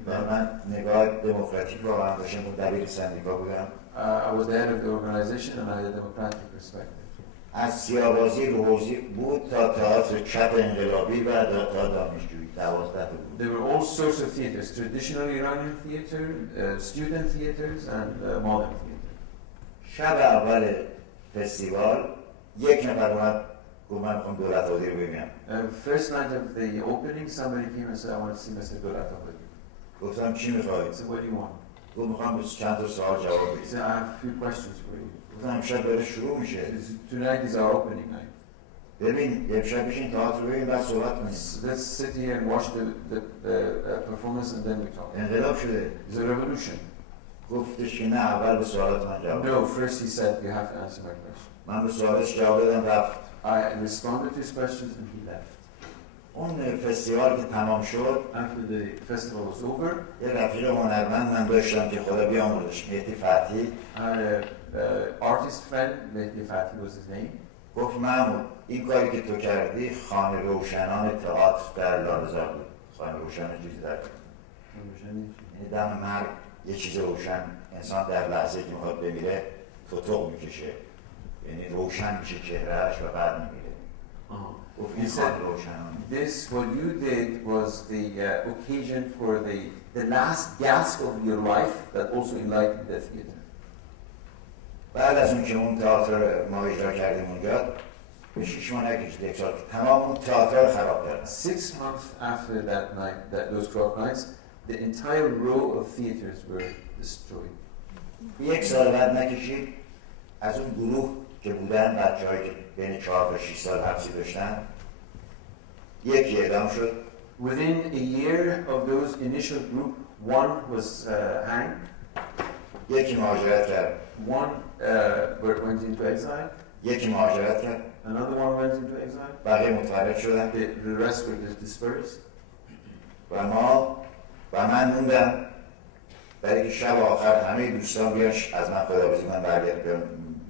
من نگاه دموکراتیک واقعا داشتم، دبیر سندیکا بودم. I was the head of the organization and I had a democratic perspective. از سیاه‌بازی روحوزی بود تا تئاتر چپ انقلابی و تا دانشجویی 12 بود. There were all sorts of theaters, traditional Iranian theater, student theaters and modern theater. شب اول فستیوال یک نفر اومد گفت من می‌خوام دولت‌آبادی رو ببینم. First night of the opening, somebody came and said, I want to see Mr. Dowlatabadi. گفتم چی می‌خواید؟ I said, what do you want? گفت می‌خوام چند تا سوال جواب بدید. He said, I have a few questions for you. گفتم امشب داره شروع میشه. Tonight is our opening night. ببین امشب بشین تئاتر رو ببین بعد صحبت کنیم. Let's sit here and watch the performance and then we talk. انقلاب شده. It's a revolution. گفتش که نه اول به سوالات من جواب بده. No, first he said you have to answer my question. من به سوالش جواب دادم رفت. I responded to his questions and he left. اون فستیوال که تمام شد after the festival was over, یه رفیق هنرمند من داشتم که خدا بیامرزش، مهدی فتحی. I had an artist friend, Mehdi Fatih was his name. گفت محمود این کاری که تو کردی خانه روشنان تئاتر در لاله‌زار بود. خانه روشن چیزی در یعنی دم مرگ یه چیز روشن، انسان در لحظه که میخواد بمیره توتق میکشه، یعنی روشن میشه چهرهش و بعد میمیره. He said, this, what you did was the occasion for the last gasp of your life that also enlightened the theater. بعد از اون که اون تئاتر ما اجرا کردیم اونجا به 6 ماه نکشید، یک سال تمام اون تئاتر رو خراب کردن. 6 months after that night, those 12 nights, the entire row of theaters were destroyed. یک سال بعد نکشید از اون گروه که بودن بچه‌هایی که بین 4 تا 6 سال حبسی داشتن یکی اعدام شد. Within a year of those initial group, one was hanged. یکی مهاجرت کرد. One went into exile. یکی مهاجرت کرد. Another one went into exile. بقیه متفرق شدن. The rest were dispersed. و من موندم برای که شب آخر همه دوستان بیاش از من خداحافظی کنن برگرد بیان.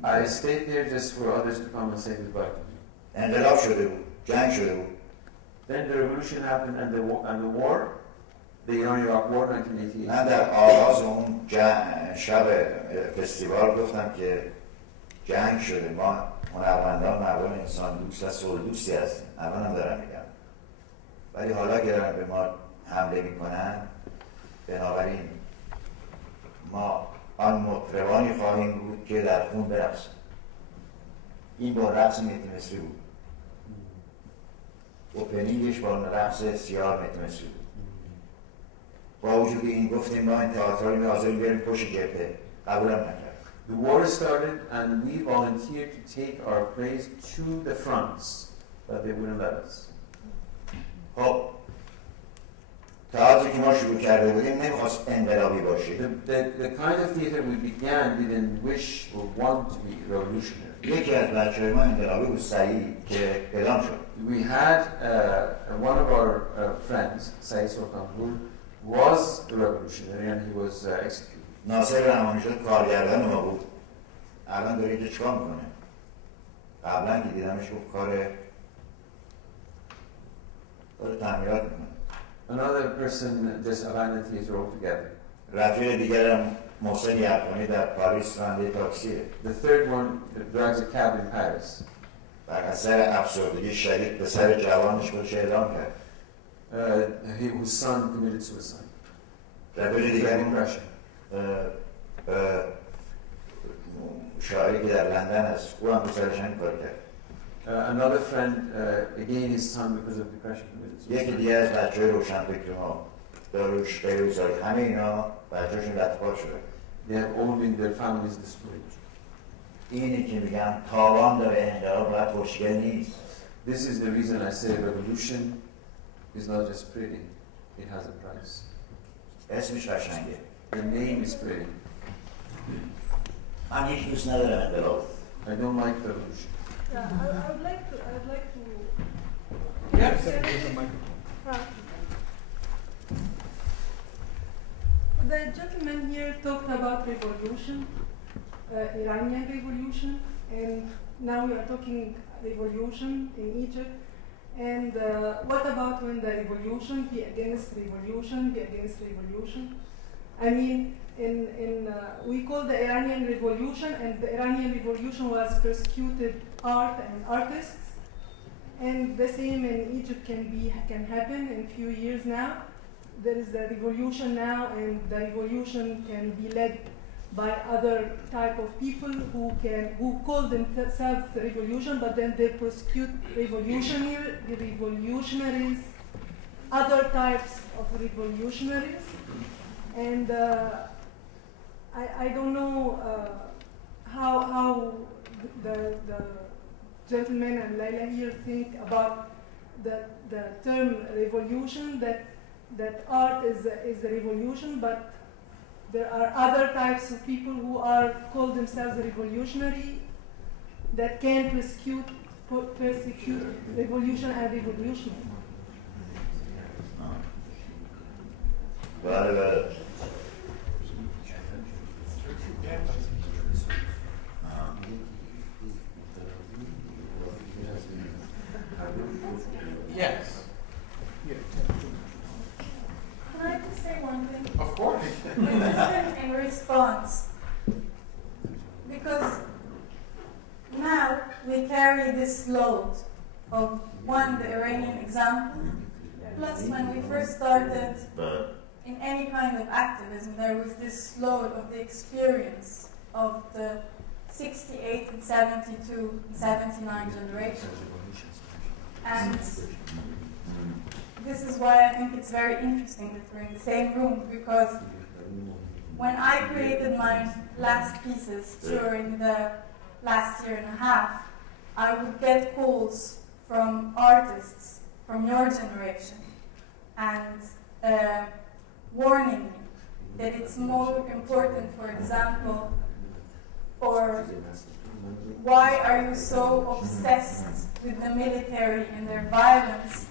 I stayed there just for others to come and say goodbye to me. انقلاب شده بود، جنگ شده بود. Then the revolution happened and the war, the Iran-Iraq War 1988. من در آغاز اون شب فستیوال گفتم که جنگ شده، ما هنرمندان مردم انسان دوست و صلح دوستی هستیم. الان هم دارم میگم. ولی حالا که دارن به ما حمله میکنن، بنابراین ما آن مطربانی خواهیم بود که در خون برقصن. این با رقص مهدی مصری بود. اوپنینگش با رقص سیاه مهدی مصری بود. با وجود این گفتیم ما این تئاتر رو حاضر بریم پشت جبهه، قبولم نکرد. The war started and we volunteered to take our plays to the fronts, but they wouldn't let us. خب تئاتری که ما شروع کرده بودیم نمیخواست انقلابی باشه. The kind of theater we began didn't wish or want to be revolutionary. یکی از بچه‌های ما انقلابی بود، سعید، که اعدام شد. We had one of our friends, Saeed Sultanpur, was a revolutionary and he was executed. ناصر رحمانی‌شاد کارگردان ما بود. الان داره اینجا چیکار میکنه؟ قبلا که دیدمش گفت کار تعمیرات میکنه. Another person just abandoned theater altogether. رفیق دیگرم محسن یعقوبی در پاریس راننده تاکسیه. The third one drives a cab in Paris. بر اثر افسردگی شدید پسر جوانش خودش اعدام کرد. Whose son committed suicide. رفیق دیگری شاعری که در لندن است، او هم پسرش همین کار کرد. Another friend, again his son because of depression committed suicide. یکی دیگه از بچه‌های روشنفکر ما داروش بیروزایی، همه اینا بچه‌هاشون لطفات شده. They have all been their families destroyed. اینی که میگم تاوان داره انقلاب باید خوشگل نیست. This is the reason I say revolution is not just pretty, it has a price. اسمش قشنگه. The name is pretty. من هیچ دوست ندارم انقلاب. I don't like revolution. Yeah, I would like to. Yes. The gentleman here talked about revolution, Iranian revolution, and now we are talking revolution in Egypt. And what about when the revolution be against revolution, be against revolution? I mean, we call the Iranian Revolution, and the Iranian Revolution was persecuted art and artists, and the same in Egypt can happen in a few years now. There is the revolution now, and the revolution can be led by other type of people who call themselves the revolution, but then they persecute revolutionaries, other types of revolutionaries, and I don't know how the gentleman and Laila here think about the term revolution, that art is a revolution, but there are other types of people who call themselves revolutionary that can persecute revolution and revolution. بله بله. Yes. Can I just say one thing? Of course. Just in response. Because now we carry this load of one, the Iranian example, plus when we first started in any kind of activism, there was this load of the experience of the 68 and 72 and 79 generation. And this is why I think it's very interesting that we're in the same room, because when I created my last pieces during the last year and a half, I would get calls from artists from your generation and warning me that it's more important, for example, or why are you so obsessed with the military and their violence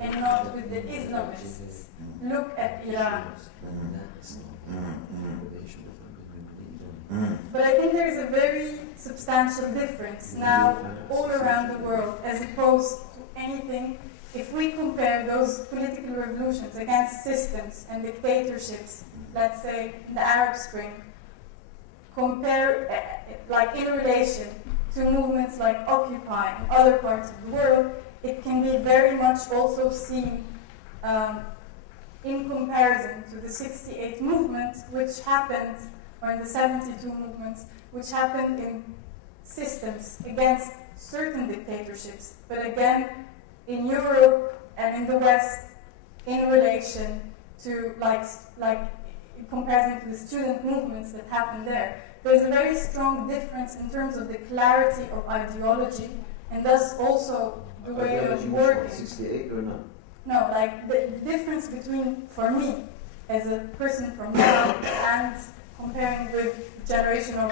and not with the Islamists? Look at Iran. But I think there's a very substantial difference now all around the world, as opposed to anything. If we compare those political revolutions against systems and dictatorships, let's say in the Arab Spring, compare like in relation to movements like Occupy in other parts of the world, it can be very much also seen in comparison to the 68 movement, which happened, or in the 72 movements, which happened in systems against certain dictatorships, but again, in Europe and in the West, in relation to in comparison to the student movements that happened there. There's a very strong difference in terms of the clarity of ideology, and thus also the way of working. 68 or not? No, like the difference between, for me, as a person from now, and comparing with the generation of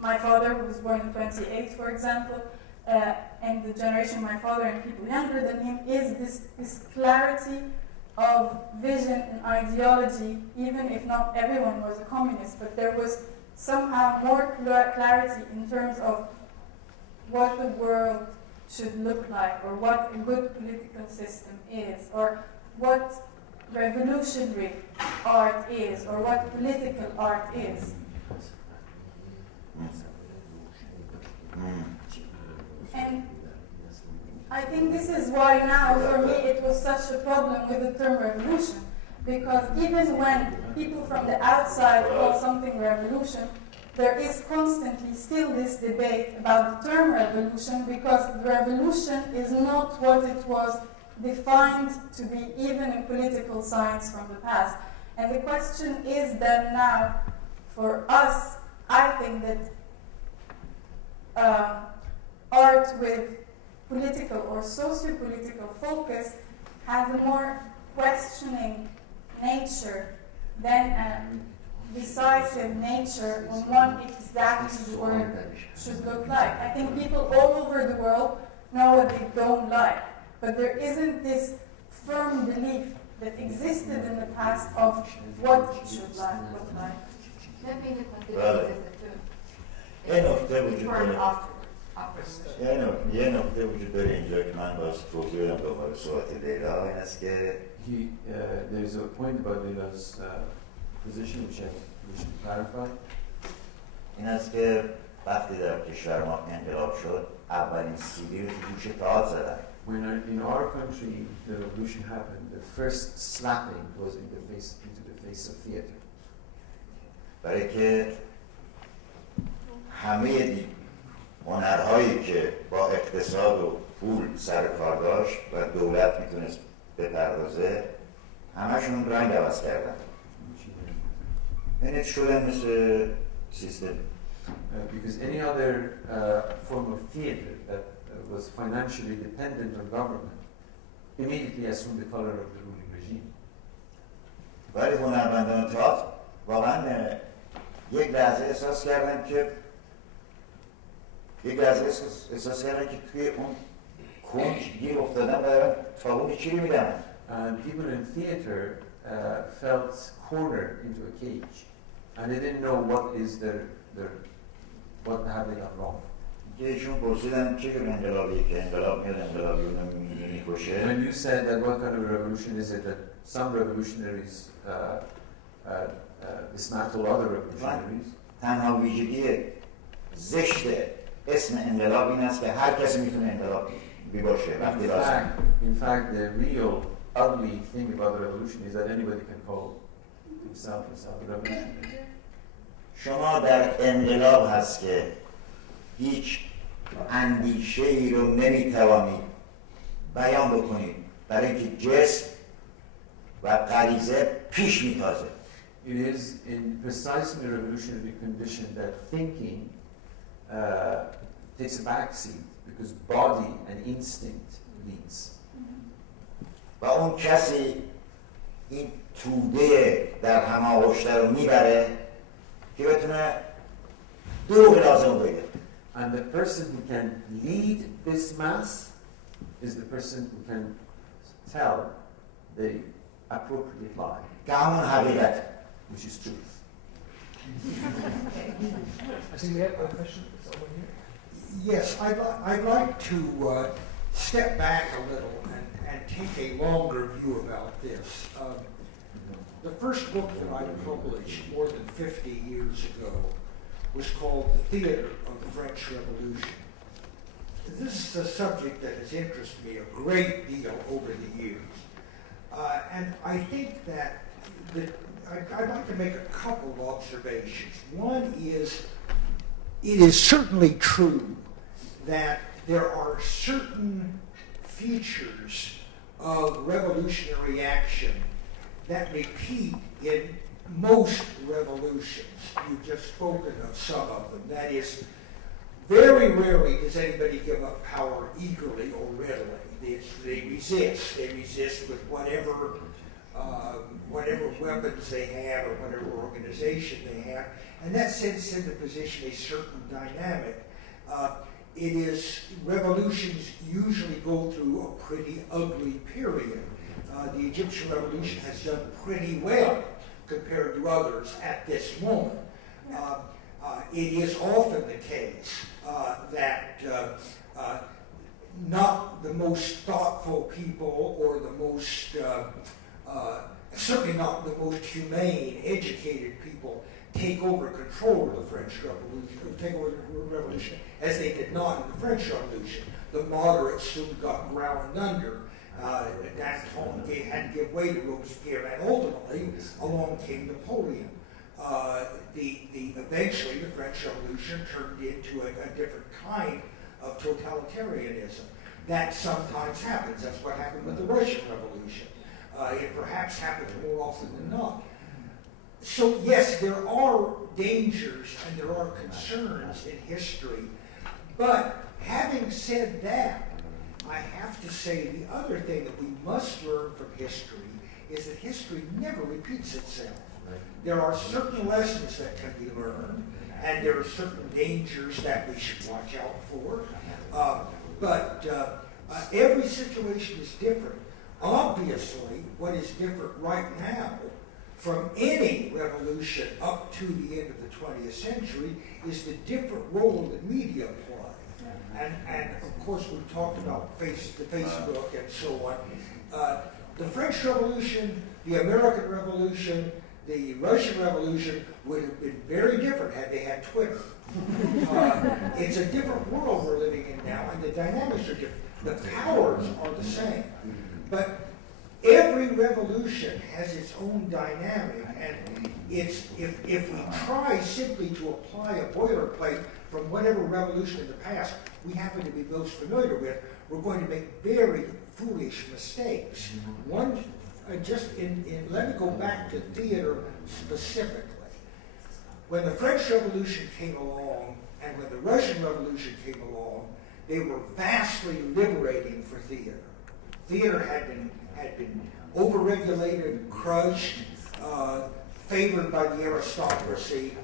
my father, who was born in 28, for example, and the generation of my father and people younger than him, is this clarity of vision and ideology, even if not everyone was a communist, but there was somehow more clarity in terms of what the world should look like, or what a good political system is, or what revolutionary art is, or what political art is. And I think this is why now, for me, it was such a problem with the term revolution, because even when people from the outside call something revolution, there is constantly still this debate about the term revolution, because the revolution is not what it was defined to be, even in political science from the past. And the question is that now, for us, I think that art with political or socio-political focus has a more questioning nature than a decisive nature on what exactly the word should look like. I think people all over the world know what they don't like, but there isn't this firm belief that existed in the past of what it should look like. Maybe the یه نکته وجود داره اینجا که من باز توضیح بدم به عنوان صحبت لیلا، این است که there's a point about Leila's position which we should clarify. این است که وقتی در کشور ما انقلاب شد اولین سیدی رو تو گوش تئاتر زدن. When in our country the revolution happened, the first slapping was into the face of theater. برای که همه هنرهایی که با اقتصاد و پول سر کار داشت و دولت میتونست بپردازه همشون رنگ عوض کردن. یعنی شدن مثل سیستم. Because any other form of theater that was financially dependent on government immediately assumed the color of the ruling regime. ولی هنرمندان تئاتر واقعا یک لحظه احساس کردن که توی اون کنج گیر افتادن و دارن تابون چی رو میدن. And people in theater felt cornered into a cage, and they didn't know what is what have they done wrong. When you said that what kind of revolution is it, that some revolutionaries dismantle other revolutionaries. تنها ویژگی زشت اسم انقلاب این است که هر کسی میتونه انقلاب باشه وقتی لازم. In fact, the real ugly thing about the revolution is that anybody can call himself a revolutionary. شما در انقلاب هست که هیچ اندیشه‌ای رو نمیتوانید بیان بکنید برای اینکه جسم و غریزه پیش میتازه. It is in precisely the revolutionary condition that thinking takes a backseat because body and instinct leads. و اون کسی این توده در هماغوشته رو میبره که بتونه دروغ لازم بگه. And the person who can lead this mass is the person who can tell the appropriate lie. که همون حقیقت. Which is truth. I think we have a question over here. Yes, I'd like to step back a little and take a longer view about this. The first book that I published more than 50 years ago was called The Theater of the French Revolution. This is a subject that has interested me a great deal over the years. And I think that I'd like to make a couple of observations. One is, it is certainly true that there are certain features of revolutionary action that repeat in most revolutions. You've just spoken of some of them. That is, very rarely does anybody give up power eagerly or readily. They resist. They resist with whatever weapons they have or whatever organization they have, and that sets into position a certain dynamic. Revolutions usually go through a pretty ugly period. The Egyptian Revolution has done pretty well compared to others at this moment. It is often the case that not the most thoughtful people or the most certainly not the most humane, educated people take over control of the French Revolution, as they did not in the French Revolution. The moderates soon got ground under. Danton had to give way to Robespierre, and ultimately along came Napoleon. Eventually, the French Revolution turned into a different kind of totalitarianism. That sometimes happens. That's what happened with the Russian Revolution. It perhaps happens more often than not. So yes, there are dangers and there are concerns in history, but having said that, I have to say the other thing that we must learn from history is that history never repeats itself. There are certain lessons that can be learned, and there are certain dangers that we should watch out for, but every situation is different. Obviously, what is different right now from any revolution up to the end of the 20th century is the different role that media play. And of course, we've talked about the Facebook and so on. The French Revolution, the American Revolution, the Russian Revolution would have been very different had they had Twitter. It's a different world we're living in now, and the dynamics are different. The powers are the same. But every revolution has its own dynamic, and if we try simply to apply a boilerplate from whatever revolution in the past we happen to be most familiar with, we're going to make very foolish mistakes. Let me go back to theater specifically. When the French Revolution came along, and when the Russian Revolution came along, they were vastly liberating for theater. Theater had been overregulated, crushed, favored by the aristocracy.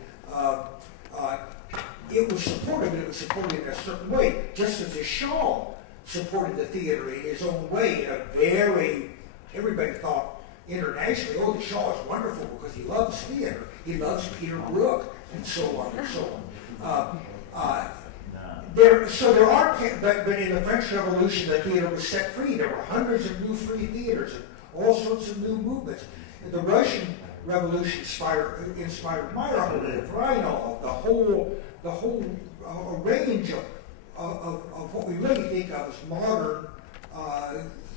It was supported, but it was supported in a certain way, just as the Shah supported the theater in his own way, in a very, everybody thought internationally, oh, the Shaw is wonderful because he loves theater. He loves Peter Brook, and so on and so on. There are, but in the French Revolution, the theater was set free. There were hundreds of new free theaters and all sorts of new movements. And the Russian Revolution inspired Meyerhold, Vrynov, the whole range of what we really think of as modern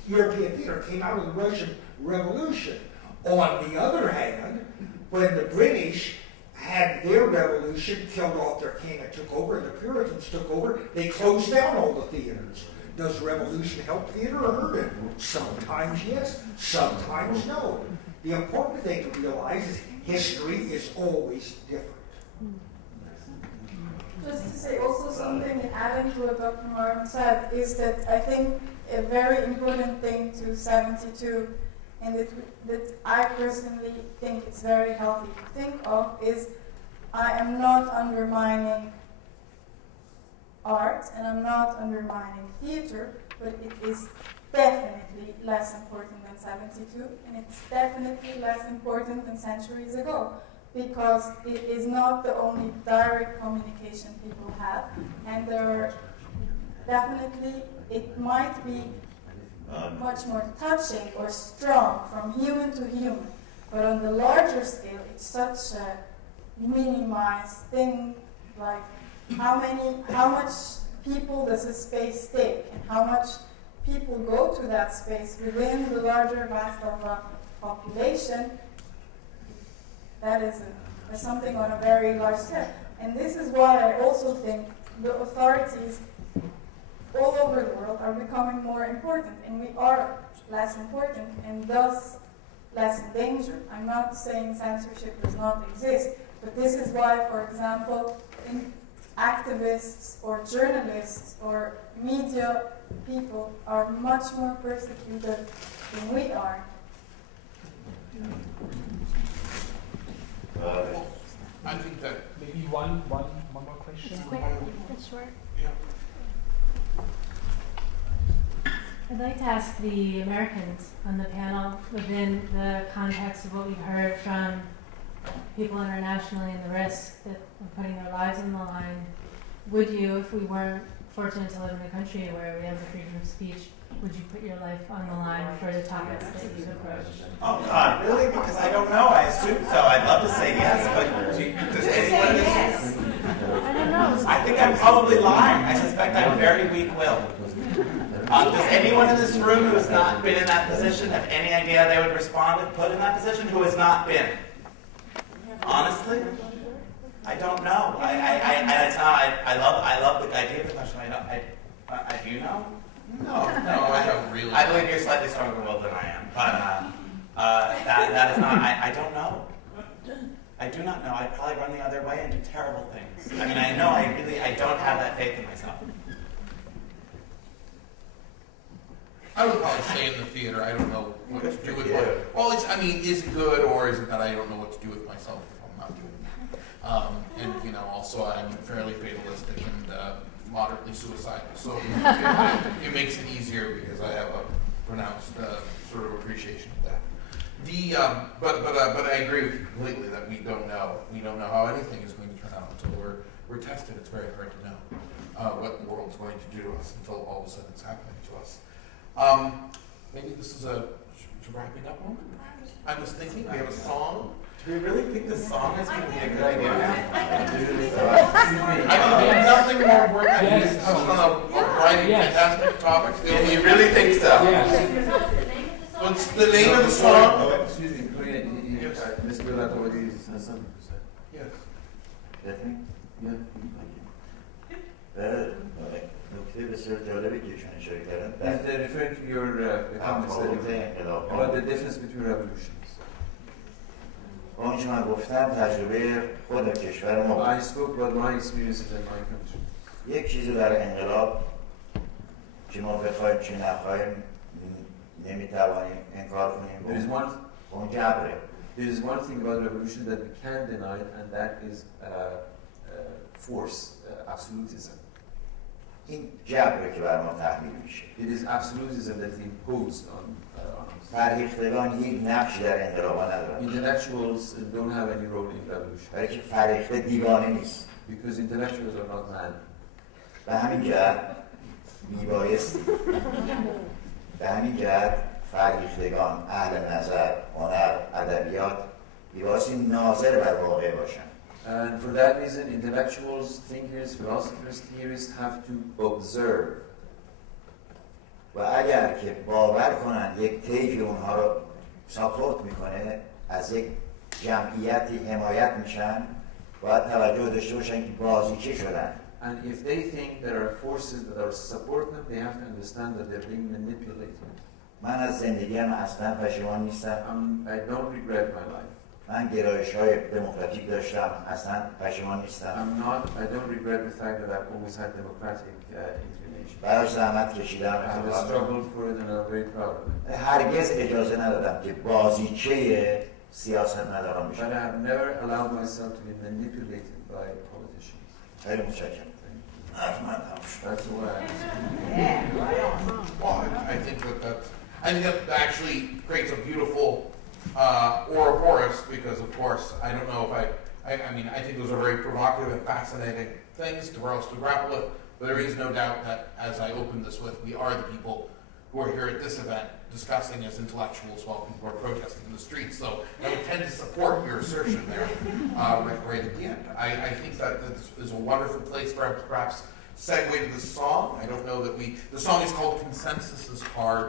European theater came out of the Russian Revolution. On the other hand, when the British had their revolution, killed off their king and took over, and the Puritans took over, they closed down all the theaters. Does revolution help theater or hurt it? Sometimes yes, sometimes no. The important thing to realize is history is always different. Just to say also something in adding to what Dr. Martin said is that I think a very important thing to 72, and that I personally think it's very healthy to think of, is I am not undermining art and I'm not undermining theater, but it is definitely less important than 72, and it's definitely less important than centuries ago, because it is not the only direct communication people have, and there are definitely, it might be much more touching or strong from human to human, but on the larger scale, it's such a minimized thing, like how much people does a space take, and how much people go to that space within the larger vast of a population. That is something on a very large scale. And this is why I also think the authorities all over the world are becoming more important, and we are less important, and thus less in danger. I'm not saying censorship does not exist, but this is why, for example, activists or journalists or media people are much more persecuted than we are. I think that maybe one more question. Just quick, that's short. Yeah. I'd like to ask the Americans on the panel, within the context of what we've heard from people internationally and the risk that of putting their lives on the line, would you, if we weren't fortunate to live in a country where we have the freedom of speech, would you put your life on the line for the topics that you approach? Oh God, really? Because I don't know. I assume so. I'd love to say yes, but does anyone yes. I don't know. I think I'm probably lying. I suspect I'm very weak-willed. Does anyone in this room who has not been in that position have any idea they would respond if put in that position? Who has not been? Honestly, I don't know. I love the idea of the question. Do you know? No, I don't really. I believe you're slightly stronger willed than I am, but that is not. I don't know. I do not know. I'd probably run the other way and do terrible things. I mean, I know. I don't have that faith in myself. I would probably say in the theater, I don't know what to do with it. Well, is it good, or is it that I don't know what to do with myself if I'm not doing it? And also I'm fairly fatalistic and moderately suicidal, so it makes it easier because I have a pronounced sort of appreciation of that. But I agree with you completely that we don't know. We don't know how anything is going to turn out until we're tested. It's very hard to know what the world's going to do to us until all of a sudden it's happening to us. Maybe this is a wrapping up moment. I was thinking we have a song. Do we really think this song is going to be a good idea? I think nothing more important than writing fantastic topics. Do you really think so? What's the name of the song? Excuse me, Mr. Dowlatabadi has something to say. Yes. That me? Yeah. نکته بسیار جالبی که ایشون اشاره کردن. They're referring to your comments about the difference between revolutions. اون که من گفتم تجربه خود کشور ما. I spoke about my experiences in my country. یک چیزی در انقلاب که ما بخوایم چه نخواهیم نمیتوانیم انکار کنیم. اون جبره. There is one thing about revolution that we can't deny, and that is force, absolutism. این جبره که بر ما تحمیل میشه. It is absolutism that is imposed on us. فرهیختگان یک نقشی در انقلابا ندارن. Intellectuals don't have any role in revolution. برای که فرهیخته دیوانه نیست. Because intellectuals are not mad. به همین جهت میبایستی به همین جهت فرهیختگان، اهل نظر، هنر، ادبیات میبایستی ناظر بر واقع باشن. And for that reason, intellectuals, thinkers, philosophers, theorists have to observe. و اگر که باور کنن یک طیفی اونها رو ساپورت میکنه، از یک جمعیتی حمایت میشن، باید توجه داشته باشن که بازیچه شدن. And if they think there are forces that are supporting them, they have to understand that they're being manipulated. من از زندگیم اصلا پشیمان نیستم. I don't regret my life. من گرایش‌های دموکراتیک داشتم، اصلا پشیمان نیستم. I don't regret the fact that I've always had democratic inclination. براش زحمت کشیدم. I have struggled for it and I'm very proud of it. هرگز اجازه ندادم که بازیچه سیاست مداران بشم. But I have never allowed myself to be manipulated by politicians. خیلی متشکرم. That's the way Well, I think that actually creates a beautiful Ouroboros, because of course I don't know if I mean I think those are very provocative and fascinating things for us to grapple with, but there is no doubt that, as I opened this with, we are the people who are here at this event discussing as intellectuals while people are protesting in the streets. So I would tend to support your assertion there right at the end. I think that this is a wonderful place for perhaps segue to the song. I don't know that the song is called Consensus is Hard,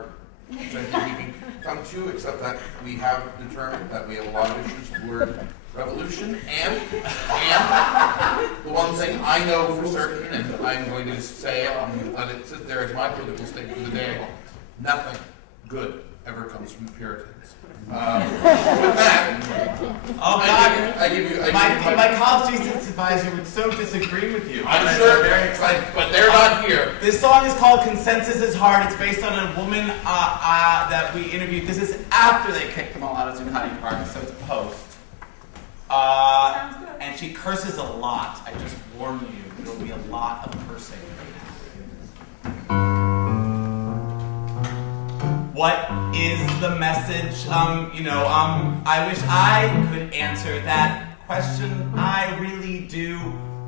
which I think we can come to, except that we have determined that we have a lot of issues toward revolution, and the one thing I know for certain, and I'm going to say, I'm going to let it sit there as my political statement for the day, nothing good ever comes from the Puritans. With that, oh God, I give you my college thesis advisor would so disagree with you. I'm sure, very excited, but they're not here. This song is called "Consensus is Hard." It's based on a woman that we interviewed. This is after they kicked them all out of Zuccotti Park, so it's post. And she curses a lot. I just warn you, there will be a lot of cursing. What is the message? I wish I could answer that question. I really do.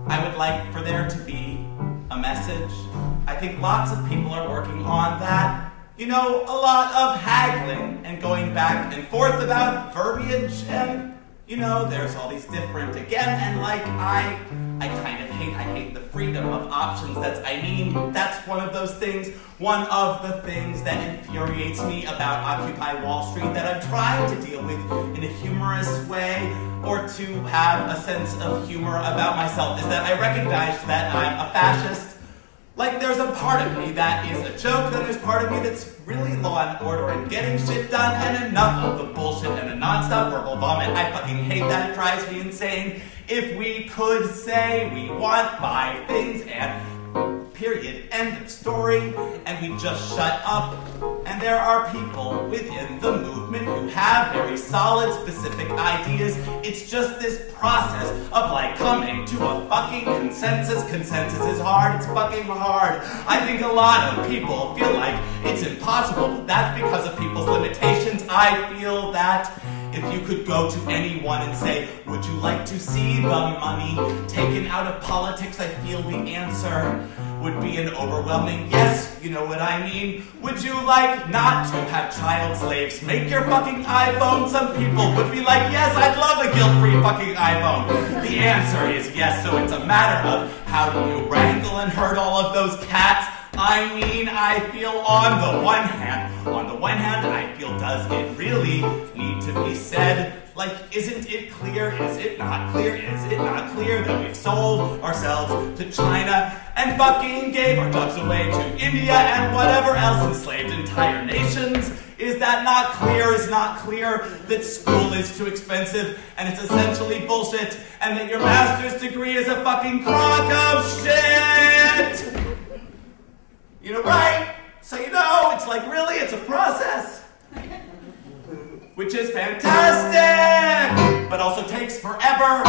I would like for there to be a message. I think lots of people are working on that. A lot of haggling and going back and forth about verbiage, and there's all these different and I kind of hate the freedom of options. That's one of those things. One of the things that infuriates me about Occupy Wall Street that I'm trying to deal with in a humorous way, or to have a sense of humor about myself, is that I recognize that I'm a fascist. Like, there's a part of me that is a joke, then there's part of me that's really law and order and getting shit done, and enough of the bullshit and a nonstop verbal vomit. I fucking hate that. It drives me insane. If we could say we want 5 things and period, end of story, and we just shut up. And there are people within the movement who have very solid, specific ideas. It's just this process of coming to a fucking consensus. Consensus is hard. It's fucking hard. I think a lot of people feel like it's impossible, but that's because of people's limitations. I feel that if you could go to anyone and say, would you like to see the money taken out of politics, I feel the answer would be an overwhelming yes, you know what I mean? Would you like not to have child slaves make your fucking iPhone? Some people would be like, yes, I'd love a guilt-free fucking iPhone. The answer is yes, so it's a matter of how do you wrangle and herd all of those cats? I feel on the one hand, I feel, does it really need to be said? Isn't it clear? Is it not clear? Is it not clear that we've sold ourselves to China and fucking gave our dogs away to India and whatever else enslaved entire nations? Is that not clear? Is not clear that school is too expensive and it's essentially bullshit, and that your master's degree is a fucking crock of shit? Right? So it's really, it's a process. Which is fantastic, but also takes forever.